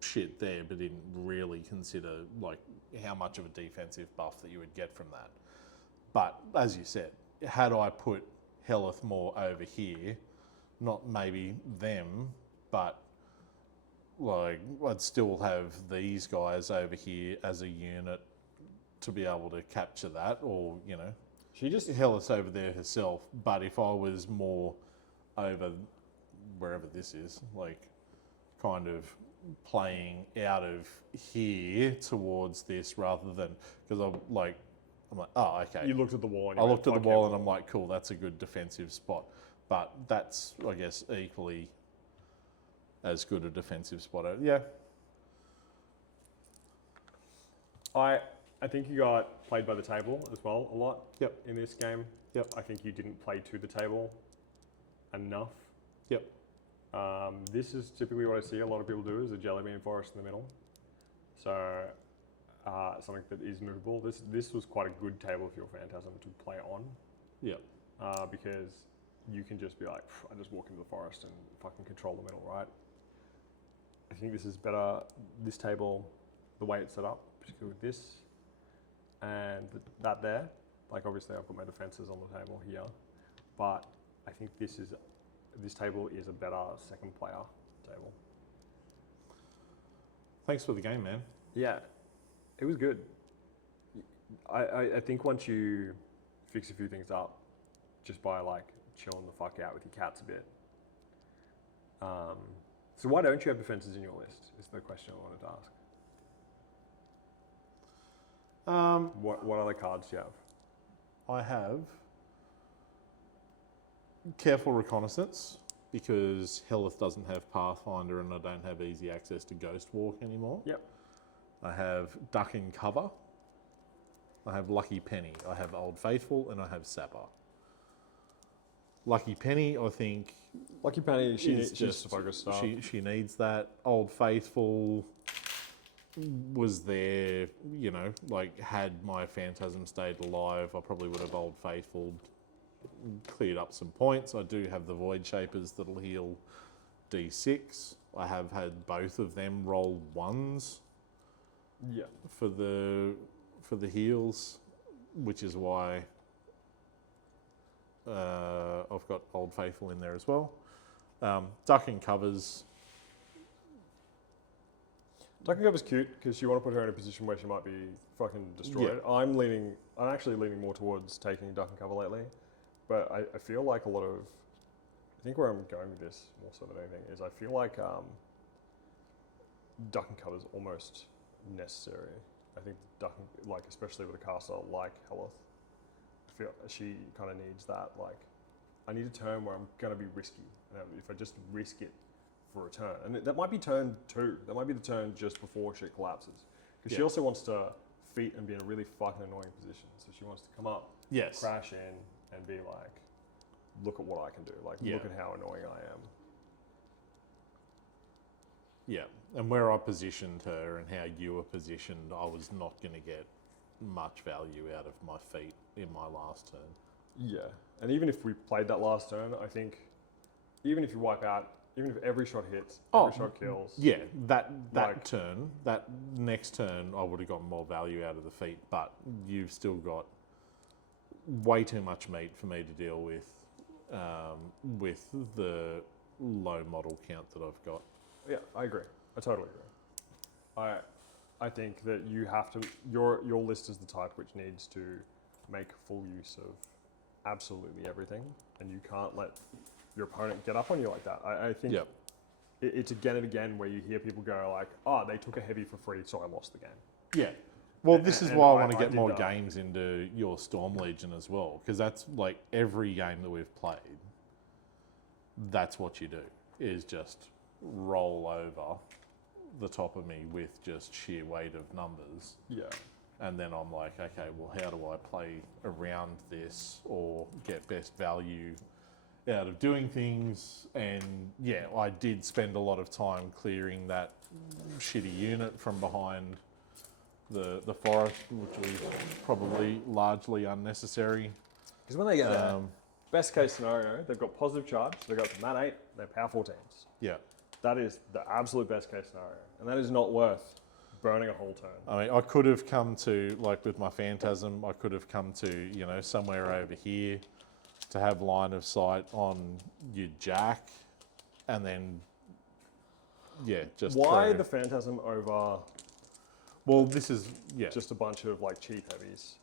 shit there, but didn't really consider like how much of a defensive buff that you would get from that. But as you said, had I put Hellyth more over here, not maybe them, but like I'd still have these guys over here as a unit to be able to capture that, or you know, She just, Hellyth over there herself. But if I was more over wherever this is, like kind of playing out of here towards this rather than because I'm like, oh, okay. you looked at the wall and I you looked at went, the "Fuck wall yeah." and I'm like, cool, that's a good defensive spot. But that's, I guess, equally as good a defensive spot. Yeah. I think you got played by the table as well a lot. Yep. In this game. Yep. I think you didn't play to the table enough. Yep. This is typically what I see a lot of people do is a jelly bean forest in the middle. So something that is movable. This was quite a good table for your Phantasm to play on. Yep. Because you can just be like, I just walk into the forest and fucking control the middle, right? I think this is better, this table, the way it's set up, particularly with this and that there. Like obviously I've got my defenses on the table here, but I think this table is a better second player table. Thanks for the game, man. Yeah, it was good. I think once you fix a few things up, just by like chilling the fuck out with your cats a bit. So why don't you have defenses in your list? Is the question I wanted to ask. What other cards do you have? I have Careful Reconnaissance because Hellyth doesn't have Pathfinder and I don't have easy access to Ghost Walk anymore. Yep. I have Duck and Cover. I have Lucky Penny. I have Old Faithful and I have Sapper. Lucky Penny, I think, Lucky Penny, is she's a focus star. she needs that. Old Faithful was there, you know, like had my Phantasm stayed alive, I probably would have Old Faithful, cleared up some points. I do have the Void Shapers that'll heal D6. I have had both of them roll ones Yeah. for the heals, which is why I've got Old Faithful in there as well. Duck and Covers. Duck and Cover's cute because you want to put her in a position where she might be fucking destroyed. Yeah. I'm actually leaning more towards taking Duck and Cover lately, but I feel like a lot of, I think where I'm going with this more so than anything is I feel like Duck and Cover's almost necessary. I think Duck, like especially with a caster like Hellyth, I feel she kind of needs that. Like, I need a turn where I'm going to be risky. If I just risk it for a turn, and that might be turn 2. That might be the turn just before shit collapses. Because she also wants to feat and be in a really fucking annoying position. So she wants to come up, Yes. crash in, and be like, look at what I can do. Like, look at how annoying I am. Yeah, and where I positioned her and how you were positioned, I was not going to get much value out of my feat in my last turn. Yeah, and even if we played that last turn, I think even if you wipe out, Even if every shot hits, Oh, every shot kills. Yeah, that Like- turn, that next turn, I would have gotten more value out of the feat, but you've still got way too much meat for me to deal with the low model count that I've got. Yeah, I agree. I totally agree. I think that you have to. Your list is the type which needs to make full use of absolutely everything, and you can't let your opponent get up on you like that. I think Yep. it's again and again where you hear people go like, "Oh, they took a heavy for free, so I lost the game." Yeah. Well, this is And why I I- want to I get did more that. games into your Storm Legion as well, because that's like every game that we've played. That's what you do, is just roll over the top of me with just sheer weight of numbers. Yeah. And then I'm like, okay, well, how do I play around this or get best value out of doing things? And yeah, I did spend a lot of time clearing that shitty unit from behind the forest, which was probably largely unnecessary. Because when they get there, Um, best case scenario, they've got positive charge, so they've got man 8, they're power 14s. yeah. That is the absolute best case scenario. And that is not worth burning a whole turn. I mean, I could have come to, like with my Phantasm, I could have come to, you know, somewhere over here to have line of sight on your Jack, and then, yeah, just Why throw- the Phantasm over Well, this is, yeah. just a bunch of like cheap heavies?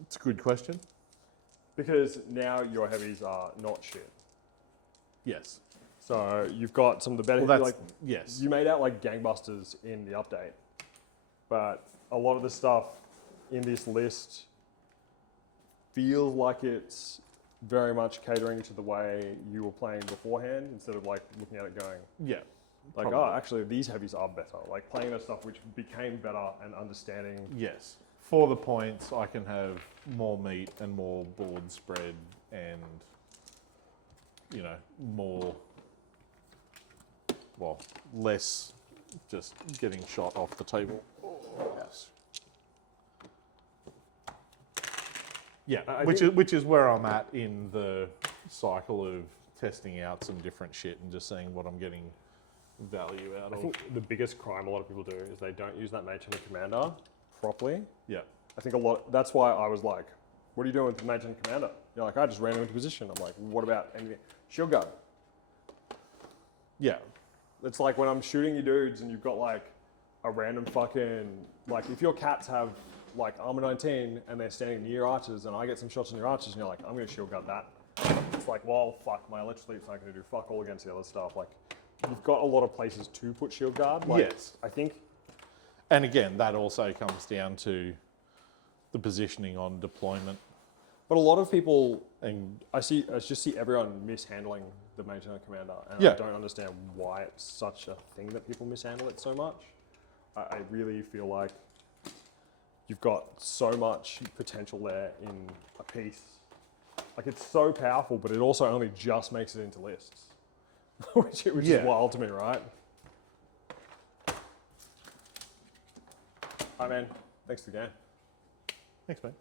It's a good question. Because now your heavies are not shit. Yes. So you've got some of the better, Well, that's, like yes. you made out like gangbusters in the update, but a lot of the stuff in this list feels like it's very much catering to the way you were playing beforehand instead of like looking at it going Yeah. like, Probably. oh, actually these heavies are better. Like playing the stuff which became better and understanding. Yes. For the points, I can have more meat and more board spread and, you know, more, well, less just getting shot off the table. Yes. Yeah, I which think- is where I'm at in the cycle of testing out some different shit and just seeing what I'm getting value out I of. think the biggest crime a lot of people do is they don't use that Mage Hunter Commander properly. Yeah. I think a lot. That's why I was like, "What are you doing with the Mage Hunter Commander?" You're like, "I just ran him into position." I'm like, "What about anything?" Shield Guard. Yeah. It's like when I'm shooting you dudes and you've got like a random fucking like if your cats have like armor 19 and they're standing near archers and I get some shots on your archers and you're like, I'm gonna shield guard that. It's like, well, fuck, my electric leap's not gonna do fuck all against the other stuff. Like, you've got a lot of places to put shield guard. Like, Yes. I think And again, that also comes down to the positioning on deployment. but a lot of people, And I just see everyone mishandling the Mage Hunter Commander, and Yeah. I don't understand why it's such a thing that people mishandle it so much. I really feel like you've got so much potential there in a piece. Like it's so powerful, but it also only just makes it into lists, which Yeah. is wild to me, right? Hi, man. Thanks for the game. thanks, mate.